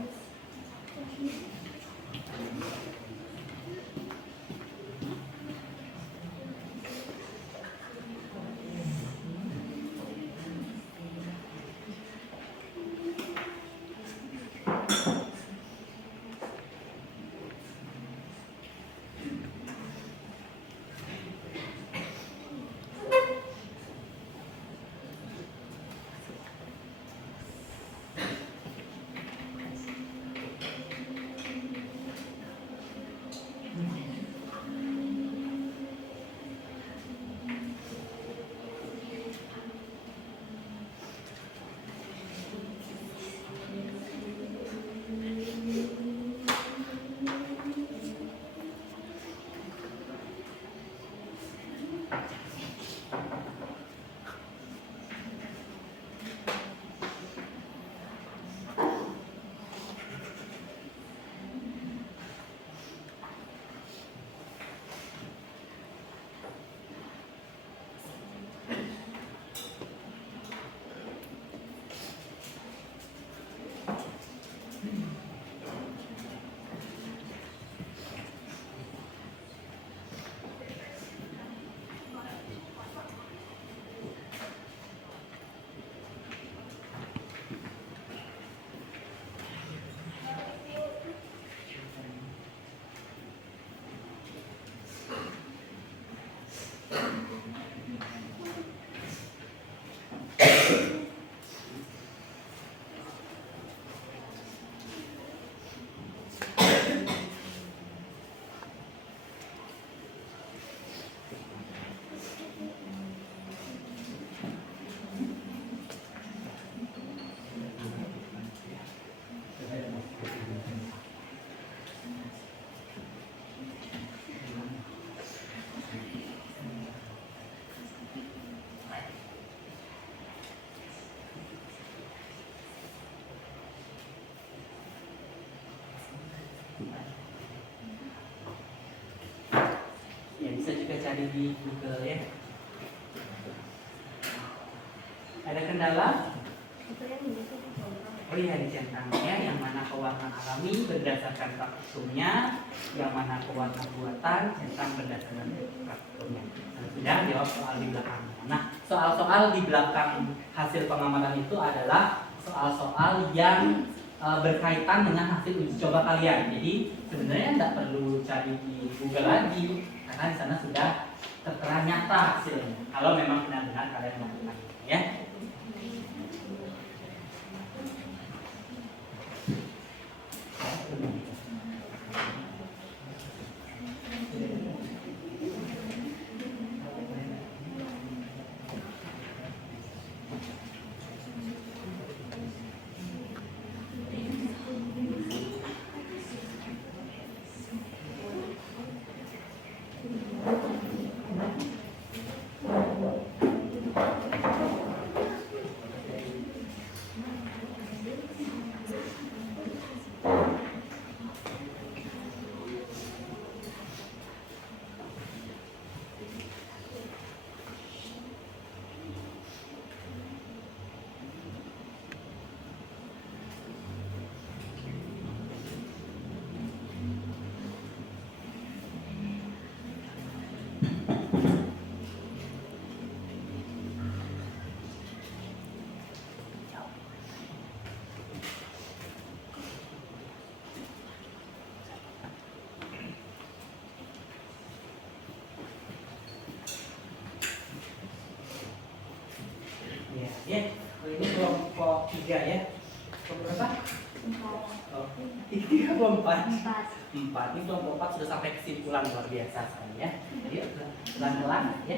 cari di Google ya. Ada kendala? Oh iya, dicentangnya yang mana pewarna alami berdasarkan praktikumnya, yang mana pewarna buatan centang berdasarkan praktikumnya. Nah, sudah jawab soal di belakangnya. Nah, soal-soal di belakang hasil pengamalan itu adalah soal-soal yang berkaitan dengan hasil uji coba kalian. Jadi sebenarnya tidak perlu cari di Google lagi karena di sana sudah tertera nyata hasilnya. Kalau memang benar-benar kalian melakukan ya. Ya, ini kelompok 3 ya. Kelompok berapa? 3 kelompok 4. Ini kelompok 4 sudah sampai kesimpulan luar biasa saya. Jadi pelan-pelan ya.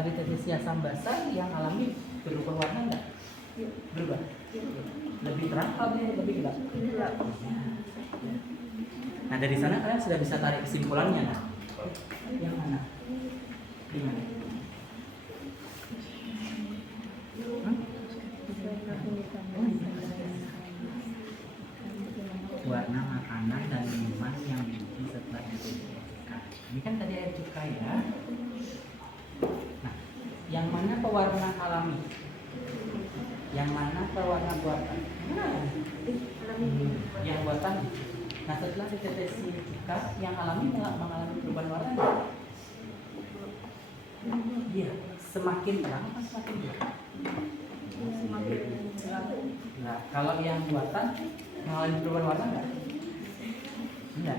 tari tetesia sambasa yang alami berubah warna enggak? Berubah? Lebih terang atau lebih gelap? Nah dari sana kalian sudah bisa tarik kesimpulannya nah? Yang mana? Di mana? Warna makanan dan minuman yang diuji setelah dikumpulkan. Ini kan tadi air cuka ya. Nah, yang mana pewarna alami? Yang mana pewarna buatan? Yang buatan. Nah, setelah ditetesi cuka, yang alami mengalami perubahan warna. Iya, semakin terang atau semakin gelap? Nah, kalau yang buatan mengalami perubahan warna enggak? Enggak.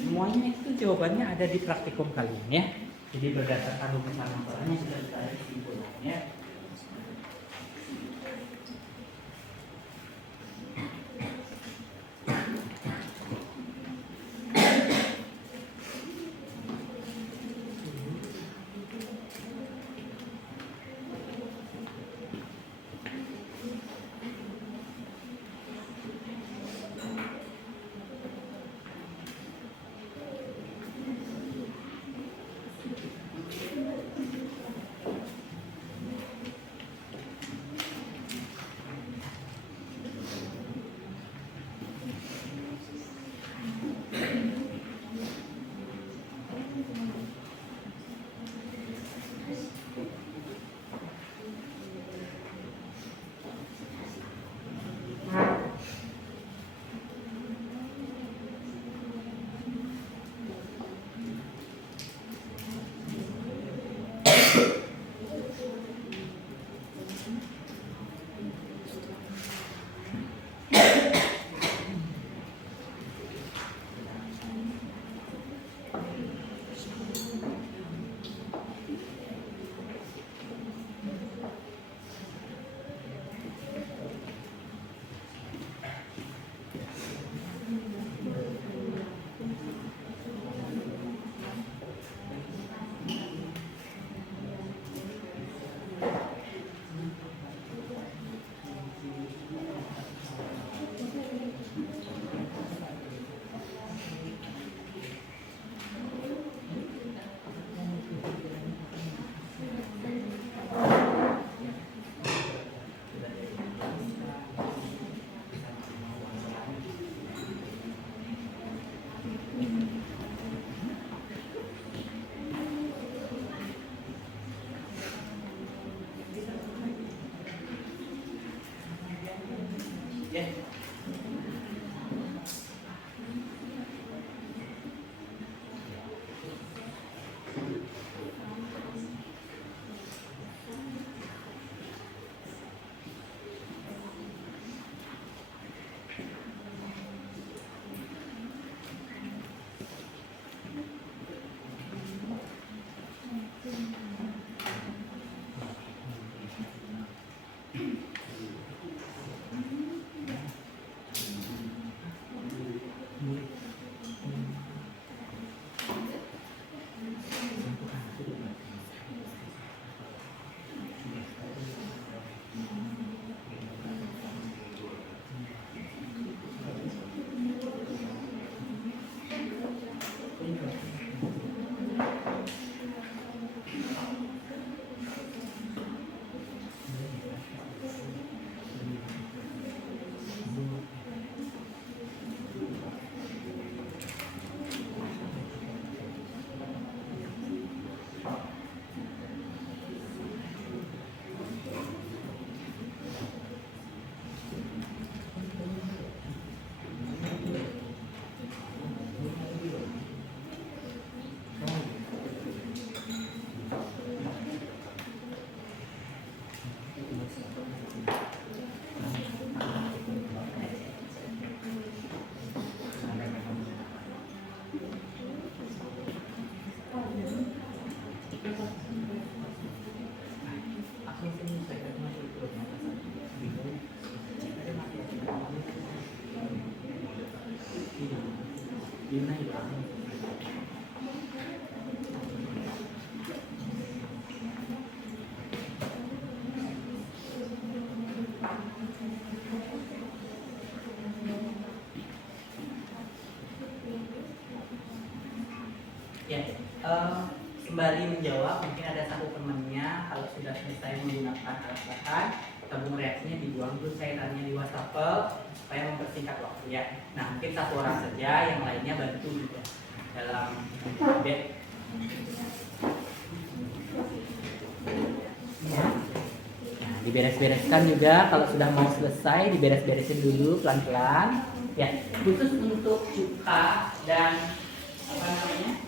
Semuanya itu jawabannya ada di praktikum kali ini ya. Jadi berdasarkan rumusan masalahnya sudah ada kesimpulannya. Sembari menjawab, mungkin ada satu temannya kalau sudah selesai menggunakan alat bahan, tabung reaksinya dibuang dulu cairannya di wastafel supaya mempersingkat waktu ya. Nah mungkin satu orang saja, yang lainnya bantu juga dalam bed. Nah diberes-bereskan juga, kalau sudah mau selesai diberes-beresin dulu pelan-pelan ya. Khusus untuk cuka dan apa namanya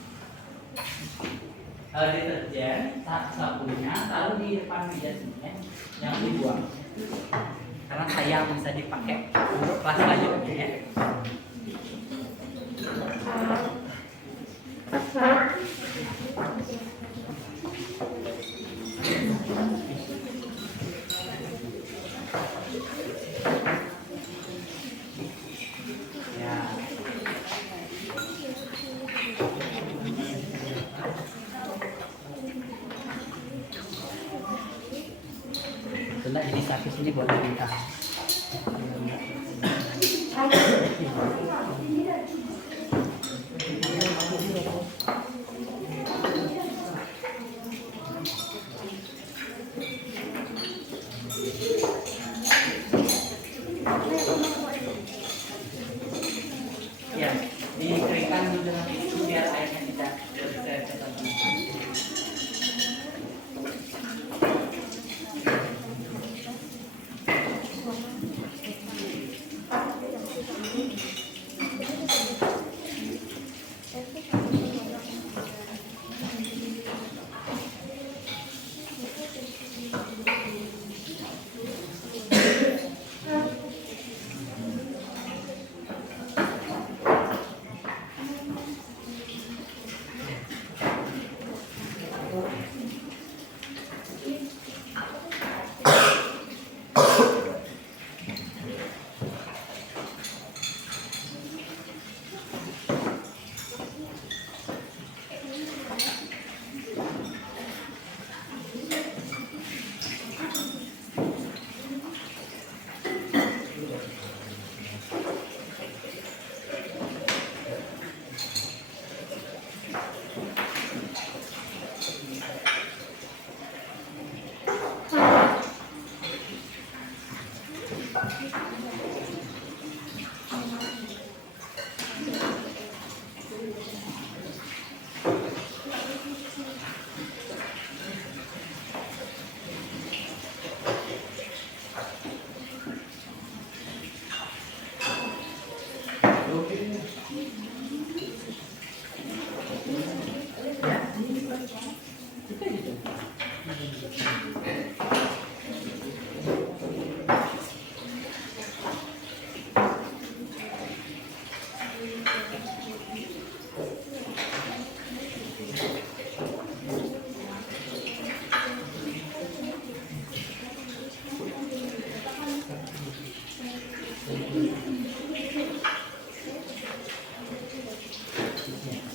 deterjen, sabunnya taruh di depan meja sini ya, jangan dibuang karena sayang bisa dipakai untuk kelas selanjutnya ya. Itulah jadi servis ini buat kita. Ya, dikeringkan dulu dengan tisu biar airnya tidak bercetak.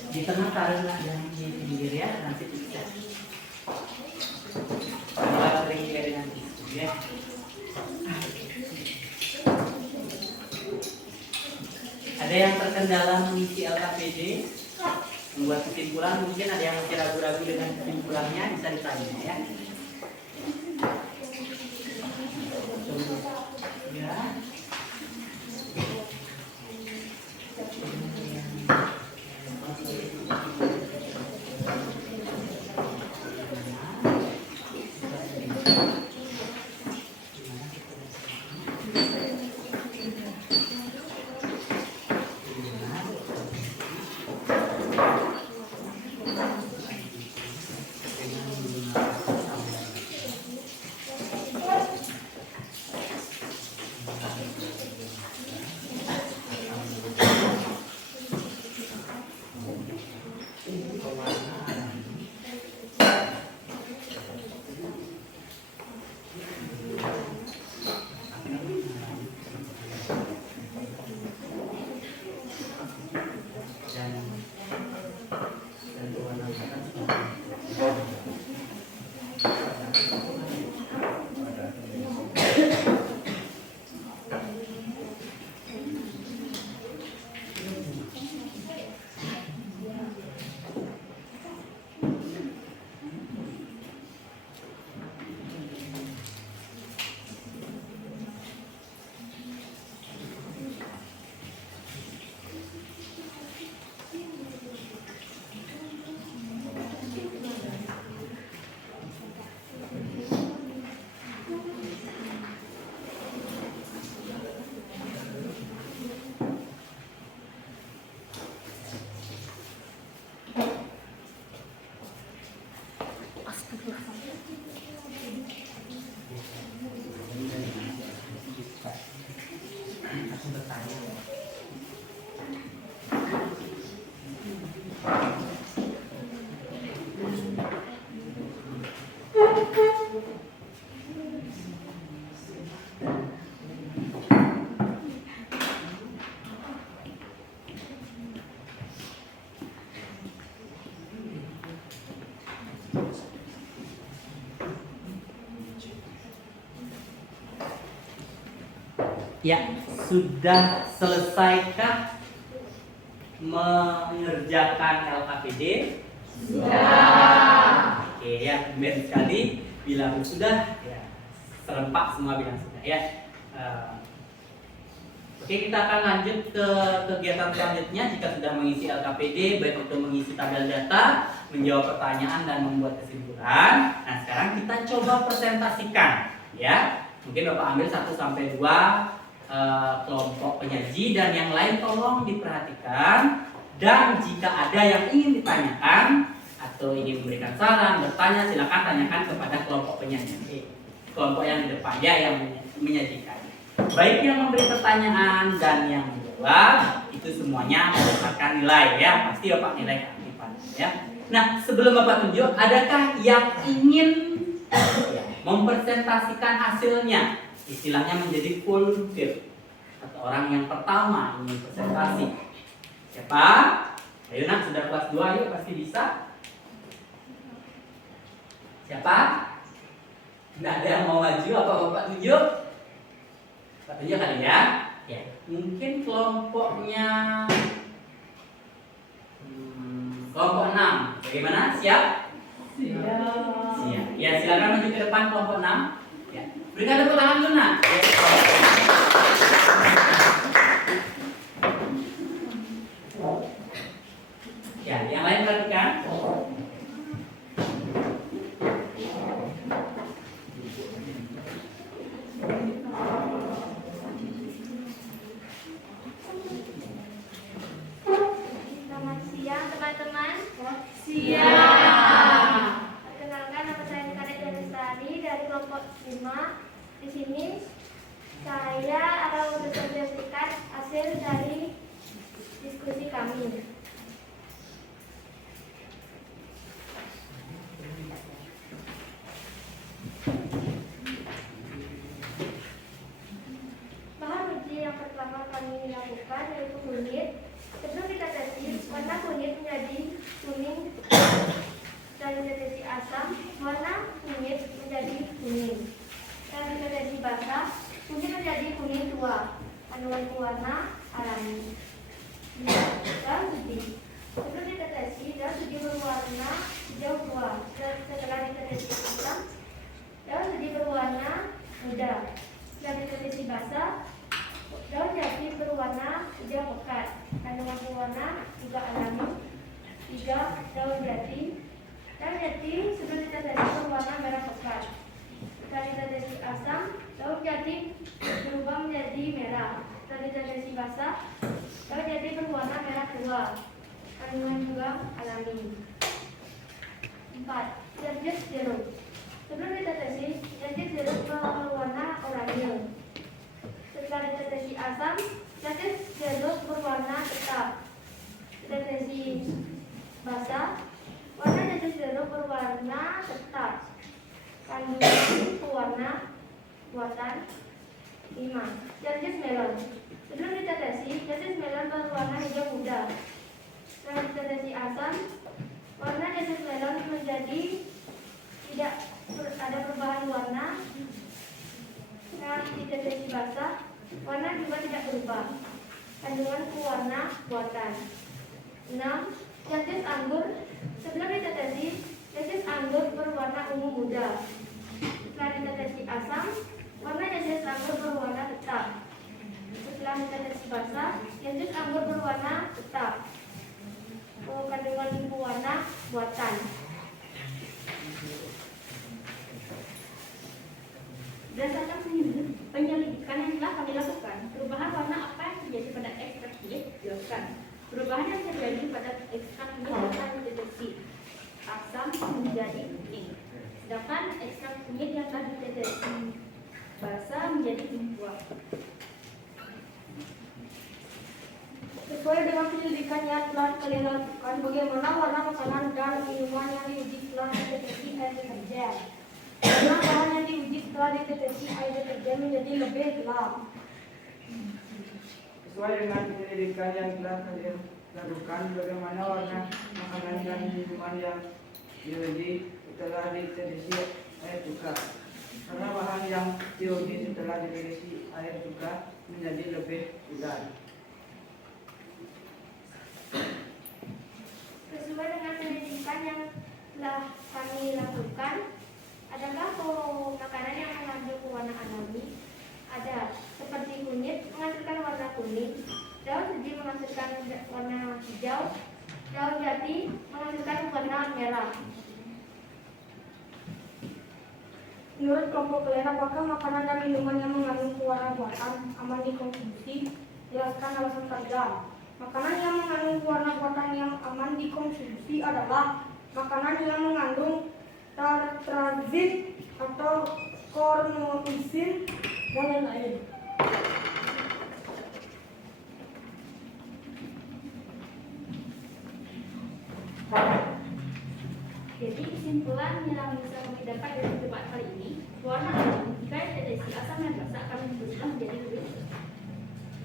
Di tengah taruh yang di pinggir ya, nanti bisa kering dengan tisu ya. Ada yang terkendala mengisi LKPD, membuat kesimpulan, mungkin ada yang masih ragu-ragu dengan kesimpulannya, bisa ditanya ya. Ya. Ya, sudah selesaikah mengerjakan LKPD? Sudah. Oke ya, benar sekali. Bila sudah, ya serempak semua bilang sudah ya. Oke, kita akan lanjut ke kegiatan selanjutnya. Jika sudah mengisi LKPD, baik itu mengisi tabel data, menjawab pertanyaan dan membuat kesimpulan. Nah, sekarang kita coba presentasikan, ya. Mungkin Bapak ambil 1 sampai 2 kelompok penyaji dan yang lain tolong diperhatikan. Dan jika ada yang ingin ditanyakan atau ingin memberikan saran, bertanya, silakan tanyakan kepada kelompok penyaji, kelompok yang di depan ya, yang menyajikan. Baik yang memberi pertanyaan dan yang menjawab itu semuanya mendapatkan nilai ya, pasti Bapak nilai keaktifan ya. Nah, sebelum Bapak tunjuk, adakah yang ingin mempresentasikan hasilnya? Istilahnya menjadi volunteer atau orang yang pertama ingin presentasi. Siapa? Ayo nak, sudah kelas 2, ayo pasti bisa. Siapa? Tidak ada yang mau maju, apa Bapak tunjuk? Bapak tunjuk kali ya. Ya, mungkin kelompoknya kelompok 6. Bagaimana? Siap? Siap. Ya, silakan maju ke depan kelompok 6. Ya. Berikan tepuk tangan dulu nak. Ya, yang lain perhatikan. Selamat siang teman-teman. Siap. Perkenalkan, nama saya Kadek Lestari dari kelompok 5. Di sini saya akan mempresentasikan hasil dari diskusi kami. Bahan uji yang pertama kami lakukan yaitu kunyit. Sebelum kita tesis, warna kunyit menjadi kuning dan ditetes asam, warna kunyit menjadi kuning. Dan ditetes basah, kunyit menjadi kuning tua. Kandungan pewarna alami. Daun suji. Sebelum ditetesi, daun suji berwarna hijau tua. Setelah ditetesi asam, daun suji berwarna muda. Setelah ditetesi basah, daun jati berwarna hijau pekat. Kandungan pewarna juga alami. 3. Daun jati. Daun jati sebelum ditetesi berwarna merah pekat. Setelah ditetesi asam, daun jati berubah menjadi merah. Setelah ditetesi basah, daun jati berwarna merah tua. Kandungan juga alami. 4. Jeruk jeruk. Sebelum ditetesi, jeruk jeruk berwarna oranye. Setelah ditetesi asam, jeruk jeruk berwarna tetap. Ditetesi basah, warna jeruk jeruk berwarna tetap. Kandungan pewarna buatan. 5. Jeruk melon. Sebelum ditetesi, jeruk melon berwarna hijau muda. Setelah ditetesi asam, warna jeruk melon menjadi tidak ada perubahan warna. Setelah ditetesi basah, warna juga tidak berubah. Kandungan pewarna buatan. 6. Jeruk anggur. Sebelum ditetesi, jeruk anggur berwarna ungu muda. Setelah ditetesi asam, warna jeruk anggur berwarna tetap. Setelah ditetesi basah, jeruk anggur berwarna tetap. Kandungan pewarna buatan. Berdasarkan penyelidikan yang telah kami lakukan, perubahan warna apa yang terjadi pada ekstrak kunyit dilakukan. Perubahan yang terjadi pada ekstrak kunyit akan ditetesi asam menjadi kuning, sedangkan ekstrak kunyit yang telah ditetesi basah menjadi tua. Sesuai dengan penyelidikan yang telah kalian lakukan, bagaimana warna makanan dan minuman yang diuji telah ditetesi air deterjen. Karena bahan yang diuji setelah ditetesi air deterjen menjadi lebih gelap. Sesuai dengan penyelidikan yang telah kalian lakukan, bagaimana warna makanan dan minuman yang diuji setelah ditetesi air cuka. Karena bahan yang diuji setelah ditetesi air cuka menjadi lebih pudar. Sesuai dengan penyelidikan yang telah kami lakukan, adakah makanan yang mengandung warna alami? Ada, seperti kunyit menghasilkan warna kuning, daun seji menghasilkan warna hijau, daun jati menghasilkan warna merah. Menurut kelompok kalian, apakah makanan dan minuman yang mengandung pewarna buatan aman dikonsumsi? Jelaskan alasan kalian. Makanan yang mengandung pewarna buatan yang aman dikonsumsi adalah makanan yang mengandung tartrazin atau kornoisin dan lain-lain. Jadi kesimpulan yang bisa kami dapat dari debat kali ini, warna alami jika ditetesi asam dan basa akan berubah menjadi lebih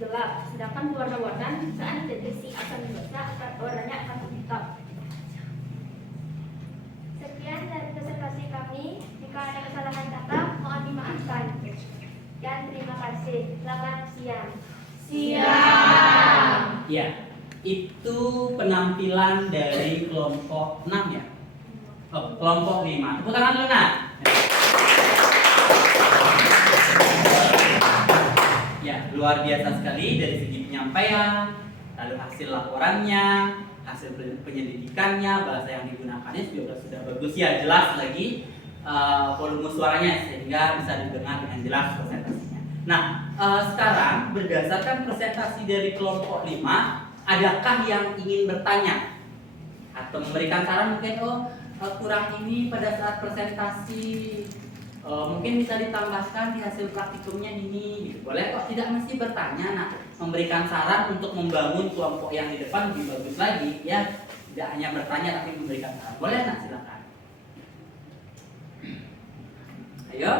gelap, sedangkan warna buatan saat ditetesi asam dan basa warnanya akan hitam. Sekian dari presentasi kami. Jika ada kesalahan kata, mohon dimaafkan. Dan terima kasih. Selamat siang. Siang. Ya, itu penampilan dari kelompok 6 ya. Oh, kelompok 5. Tepuk tangan dulu, Nak. Ya, luar biasa sekali dari segi penyampaian, lalu hasil laporannya, hasil penyelidikannya, bahasa yang digunakannya juga sudah bagus ya, jelas lagi volume suaranya sehingga bisa didengar dengan jelas presentasinya. Nah, sekarang berdasarkan presentasi dari kelompok 5, adakah yang ingin bertanya atau memberikan saran mungkin kurang ini pada saat presentasi, mungkin bisa ditambahkan di hasil praktikumnya ini gitu. Boleh kok, tidak mesti bertanya. Nah, memberikan saran untuk membangun kelompok yang di depan lebih bagus lagi ya, tidak hanya bertanya tapi memberikan saran. Boleh, nah silakan. Ayo,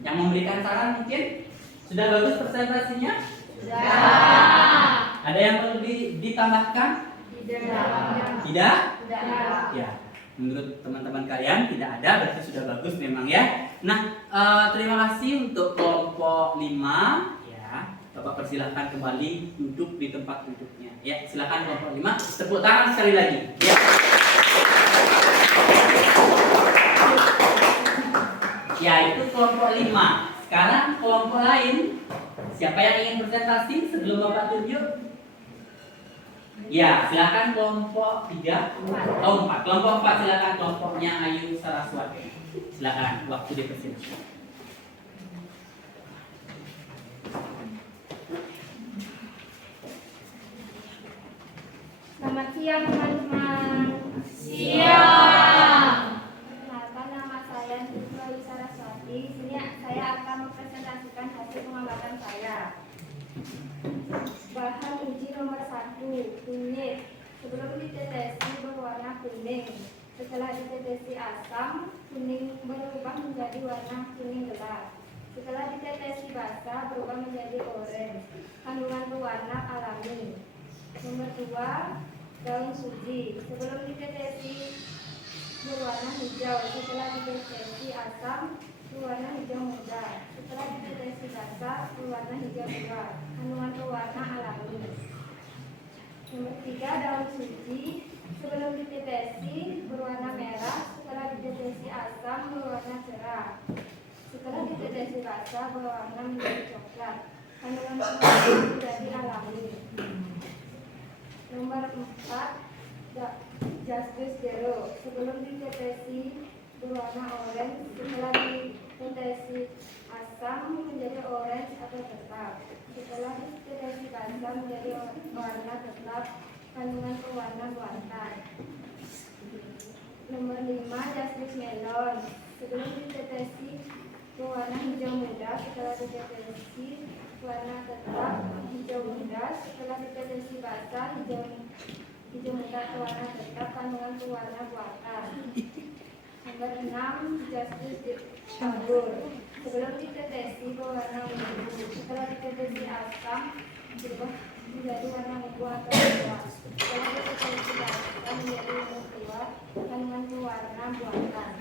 yang memberikan saran mungkin sudah bagus presentasinya? Sudah. Ada yang perlu ditambahkan? Tidak. Tidak? Tidak. Ya, menurut teman-teman kalian tidak ada, berarti sudah bagus memang ya. Nah, terima kasih untuk kelompok 5 ya. Bapak persilahkan kembali duduk di tempat duduknya. Ya, silakan kelompok 5. Tepuk tangan sekali lagi. Ya. Ya, itu kelompok 5. Sekarang kelompok lain. Siapa yang ingin presentasi sebelum Bapak tunjuk? Ya, silakan kelompok 3. Oh, 4. Kelompok 4 silakan, kelompoknya Ayu Saraswati. Silakan, waktu dipersilakan. Selamat siang teman-teman. Siang. Perkenalkan, nama saya Ayu Saraswati. Di sini saya akan mempresentasikan hasil pengamatan saya. Bahan uji nomor 1, kunyit. Sebelum ditetesi berwarna kuning. Setelah ditetesi asam, kuning berubah menjadi warna kuning gelap. Setelah ditetesi basa, berubah menjadi oranye. Kandungan berwarna alami. Nomor 2, daun suji. Sebelum ditetesi berwarna hijau. Setelah ditetesi asam, berwarna hijau muda. Setelah ditetesi basa, berwarna hijau tua. Kandungan berwarna alami. Nomor 3, daun suji. Sebelum ditetesi berwarna merah. Setelah ditetesi asam, berwarna cerah. Setelah ditetesi basa, berwarna menjadi coklat. Kandungan berwarna menjadi alami. Nomor 4, jastus jero. Sebelum ditetesi berwarna oranye. Setelah ditetesi asam menjadi orange atau tetap. Setelah ditetesi basa menjadi warna tetap. Kandungan pewarna buatan. Nomor 5, jastus melon. Sebelum ditetesi berwarna hijau muda. Setelah ditetesi warna tetap hijau muda. Setelah ditetesi basah hijau muda atau warna tetap. Kandungan pewarna buatan. Nomor 6, justice campur. Sebelum ditetesi berwarna ungu, setelah ditetesi asam berubah menjadi warna ungu atau tua. Setelah ditetesi asam menjadi ungu tua dengan warna buatan.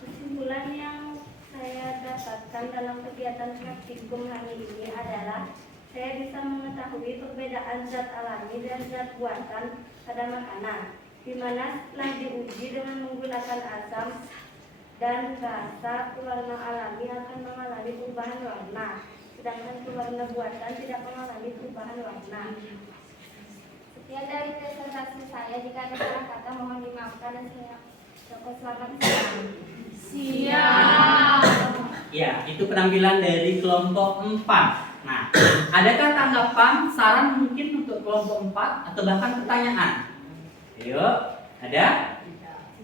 Kesimpulan yang saya dapatkan dalam kegiatan praktikum hari ini adalah saya bisa mengetahui perbedaan zat alami dan zat buatan pada makanan, di mana setelah diuji dengan menggunakan asam dan basa, pewarna alami akan mengalami perubahan warna, sedangkan pewarna buatan tidak mengalami perubahan warna. Sekian dari presentasi saya. Jika ada salah kata mohon dimaafkan dan saya dapat selamat siang. Siap. Ya, itu penampilan dari kelompok 4. Nah, adakah tanggapan, saran mungkin untuk kelompok 4 atau bahkan pertanyaan? Ayo, ada?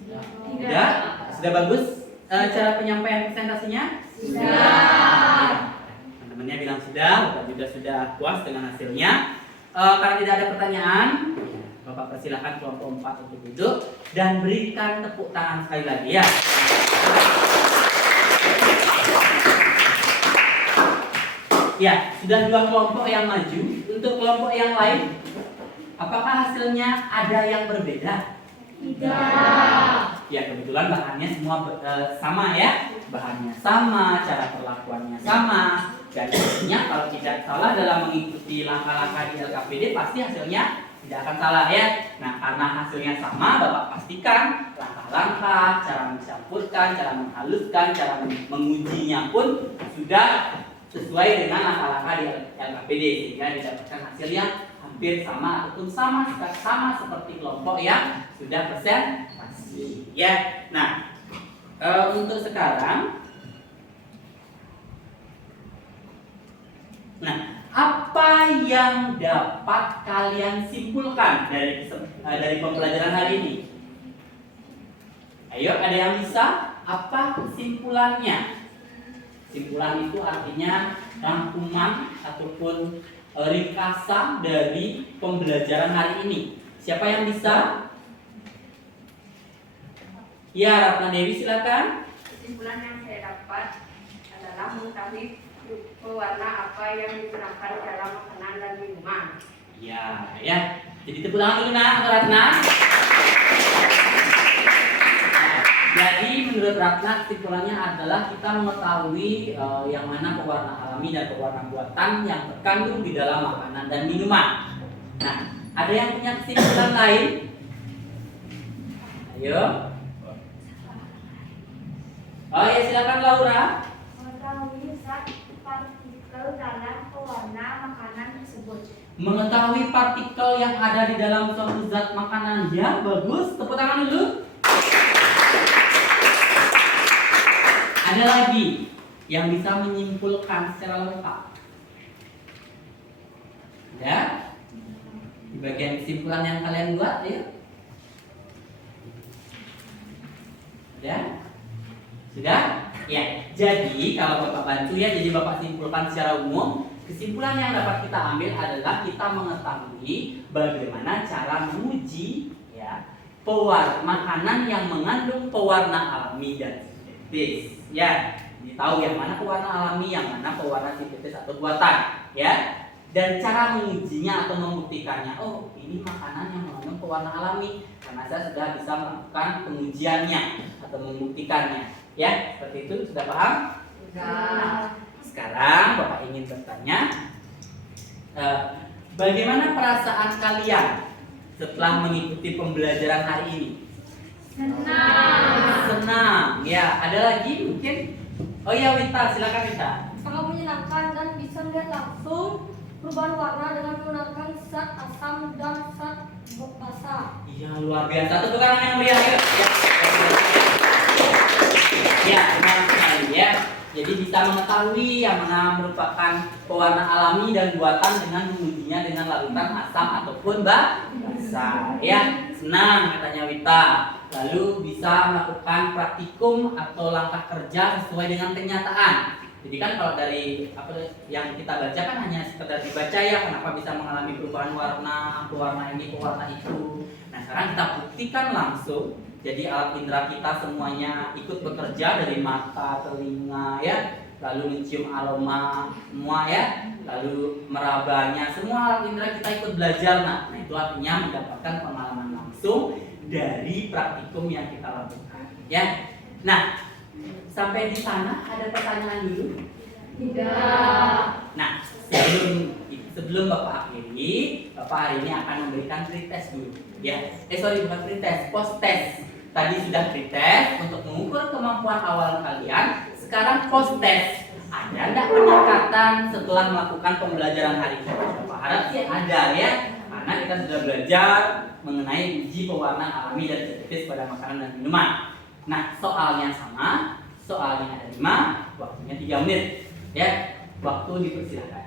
Sudah? Sudah bagus cara penyampaian presentasinya? Sudah. Teman-temannya bilang sudah, Bapak juga sudah puas dengan hasilnya. Karena tidak ada pertanyaan, Bapak persilahkan kelompok 4 untuk duduk dan berikan tepuk tangan sekali lagi ya. Ya, sudah 2 kelompok yang maju. Untuk kelompok yang lain, apakah hasilnya ada yang berbeda? Tidak. Ya, kebetulan bahannya semua sama ya. Bahannya sama, cara perlakuannya sama. Dan tentunya kalau tidak salah dalam mengikuti langkah-langkah di LKPD pasti hasilnya tidak akan salah ya. Nah, karena hasilnya sama, Bapak pastikan langkah-langkah, cara mencampurkan, cara menghaluskan, cara mengujinya pun sudah sesuai dengan langkah-langkah di LKPD sehingga didapatkan hasil yang hampir sama ataupun sama seperti kelompok yang sudah presentasi ya. Nah, untuk sekarang, apa yang dapat kalian simpulkan dari pembelajaran hari ini? Ayo, ada yang bisa? Apa kesimpulannya? Kesimpulan itu artinya rangkuman ataupun ringkasan dari pembelajaran hari ini. Siapa yang bisa? Ya, Ratna Dewi silakan. Kesimpulan yang saya dapat adalah mengetahui pewarna apa yang digunakan dalam makanan dan minuman. Ya. Jadi tepuk tangan dulu nak untuk Ratna. Jadi menurut Ratna kesimpulannya adalah kita mengetahui yang mana pewarna alami dan pewarna buatan yang terkandung di dalam makanan dan minuman. Nah, ada yang punya kesimpulan lain? Ayo. Oh ya, silakan Laura. Mengetahui zat partikel dalam pewarna makanan tersebut. Mengetahui partikel yang ada di dalam suatu zat makanan. Ya, bagus. Tepuk tangan dulu. Ada lagi yang bisa menyimpulkan secara lengkap. Ya, di bagian kesimpulan yang kalian buat, ya. Sudah? Sudah? Ya. Jadi kalau Bapak bantu ya, jadi Bapak simpulkan secara umum. Kesimpulan yang dapat kita ambil adalah kita mengetahui bagaimana cara menguji ya makanan yang mengandung pewarna alami dan sintetis. Ya, ditahu yang mana pewarna alami, yang mana pewarna sintetis atau buatan, ya. Dan cara mengujinya atau membuktikannya, oh ini makanan yang mengandung pewarna alami, karena saya sudah bisa melakukan pengujiannya atau membuktikannya, ya. Seperti itu, sudah paham? Sudah. Sekarang Bapak ingin bertanya, bagaimana perasaan kalian setelah mengikuti pembelajaran hari ini? Senang. Ya, ada lagi mungkin? Oh ya, Wita, silakan Wita. Sangat menyenangkan dan bisa melihat langsung perubahan warna dengan menggunakan zat asam dan zat basa. Iya, luar biasa. Tepuk tangan yang meriah ya. Ya, benar sekali ya. Jadi bisa mengetahui yang mana merupakan pewarna alami dan buatan dengan mengujinya dengan larutan asam ataupun basa. Ya, senang katanya Wita. Lalu bisa melakukan praktikum atau langkah kerja sesuai dengan kenyataan. jadi kan kalau dari apa yang kita baca kan hanya sekedar dibaca ya, kenapa bisa mengalami perubahan warna, ke warna ini, ke warna itu. Nah sekarang kita buktikan langsung. Jadi alat indera kita semuanya ikut bekerja, dari mata, telinga ya, lalu mencium aroma semua ya, lalu merabanya, semua alat indera kita ikut belajar. Nah itu artinya mendapatkan pengalaman langsung dari praktikum yang kita lakukan ya. Nah sampai di sana ada pertanyaan dulu? Tidak. Nah sebelum Bapak akhiri, Bapak hari ini akan memberikan pretest dulu ya. Bukan pretest, post test. Tadi sudah pretest untuk mengukur kemampuan awal kalian. Sekarang post test. Ada enggak peningkatan setelah melakukan pembelajaran hari ini? Bapak harap sih ada ya, karena kita sudah belajar mengenai uji pewarnaan alami dan sintetis pada makanan dan minuman. Nah soalnya sama, soalnya ada 5, waktunya 3 menit ya. Waktu dipersilakan.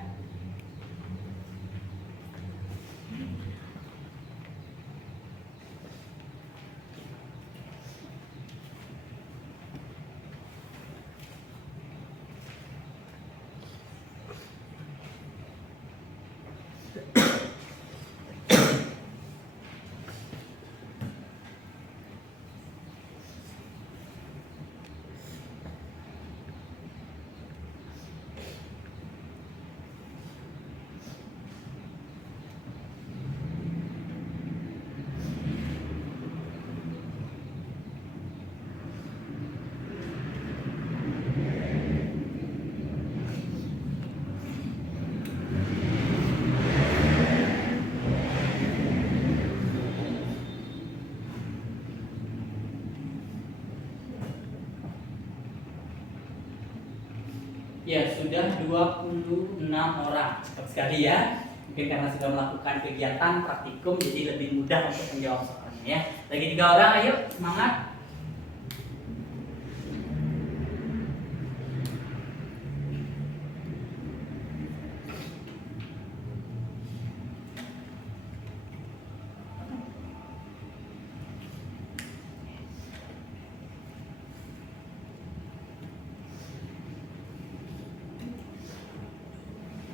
Ya, sudah 26 orang. Cepat sekali ya. Mungkin karena sudah melakukan kegiatan praktikum jadi lebih mudah untuk menjawab soalnya ya. Lagi 3 orang, ayo semangat.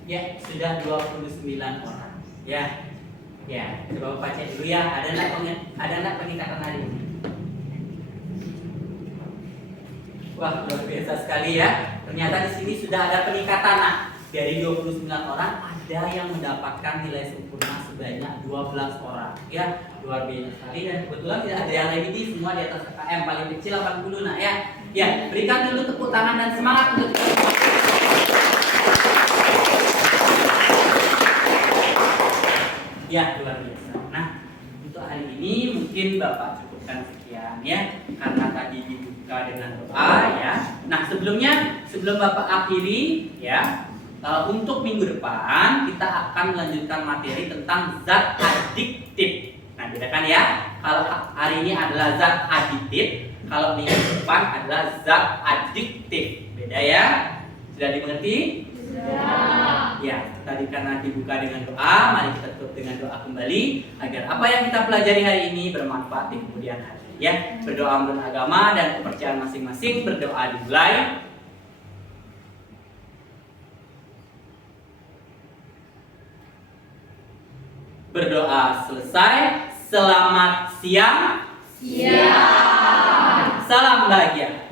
Ya, sudah 29 orang. Ya. Ya, coba Bapak cek dulu ya. Ada enggak peningkatan hari ini? Wah, luar biasa sekali ya. Ternyata di sini sudah ada peningkatan. Nah, dari 29 orang ada yang mendapatkan nilai sempurna sebanyak 12 orang. Ya, luar biasa sekali, dan kebetulan tidak ada yang lagi, semua di atas KKM, paling kecil 80 nah ya. Ya, berikan dulu tepuk tangan dan semangat untuk ya, luar biasa. Nah, untuk hari ini mungkin Bapak cukupkan sekian ya, karena tadi dibuka dengan doa ya. Nah, sebelum Bapak akhiri ya, untuk minggu depan kita akan melanjutkan materi tentang zat adiktif. Nah, bedakan ya. Kalau hari ini adalah zat aditif, kalau minggu depan adalah zat adiktif. Beda ya? Sudah dimengerti? Ya, tadi karena dibuka dengan doa, mari kita tutup dengan doa kembali agar apa yang kita pelajari hari ini bermanfaat di kemudian hari. Ya, berdoa menurut agama dan kepercayaan masing-masing. Berdoa dimulai. Berdoa selesai. Selamat siang. Siang. Salam bahagia.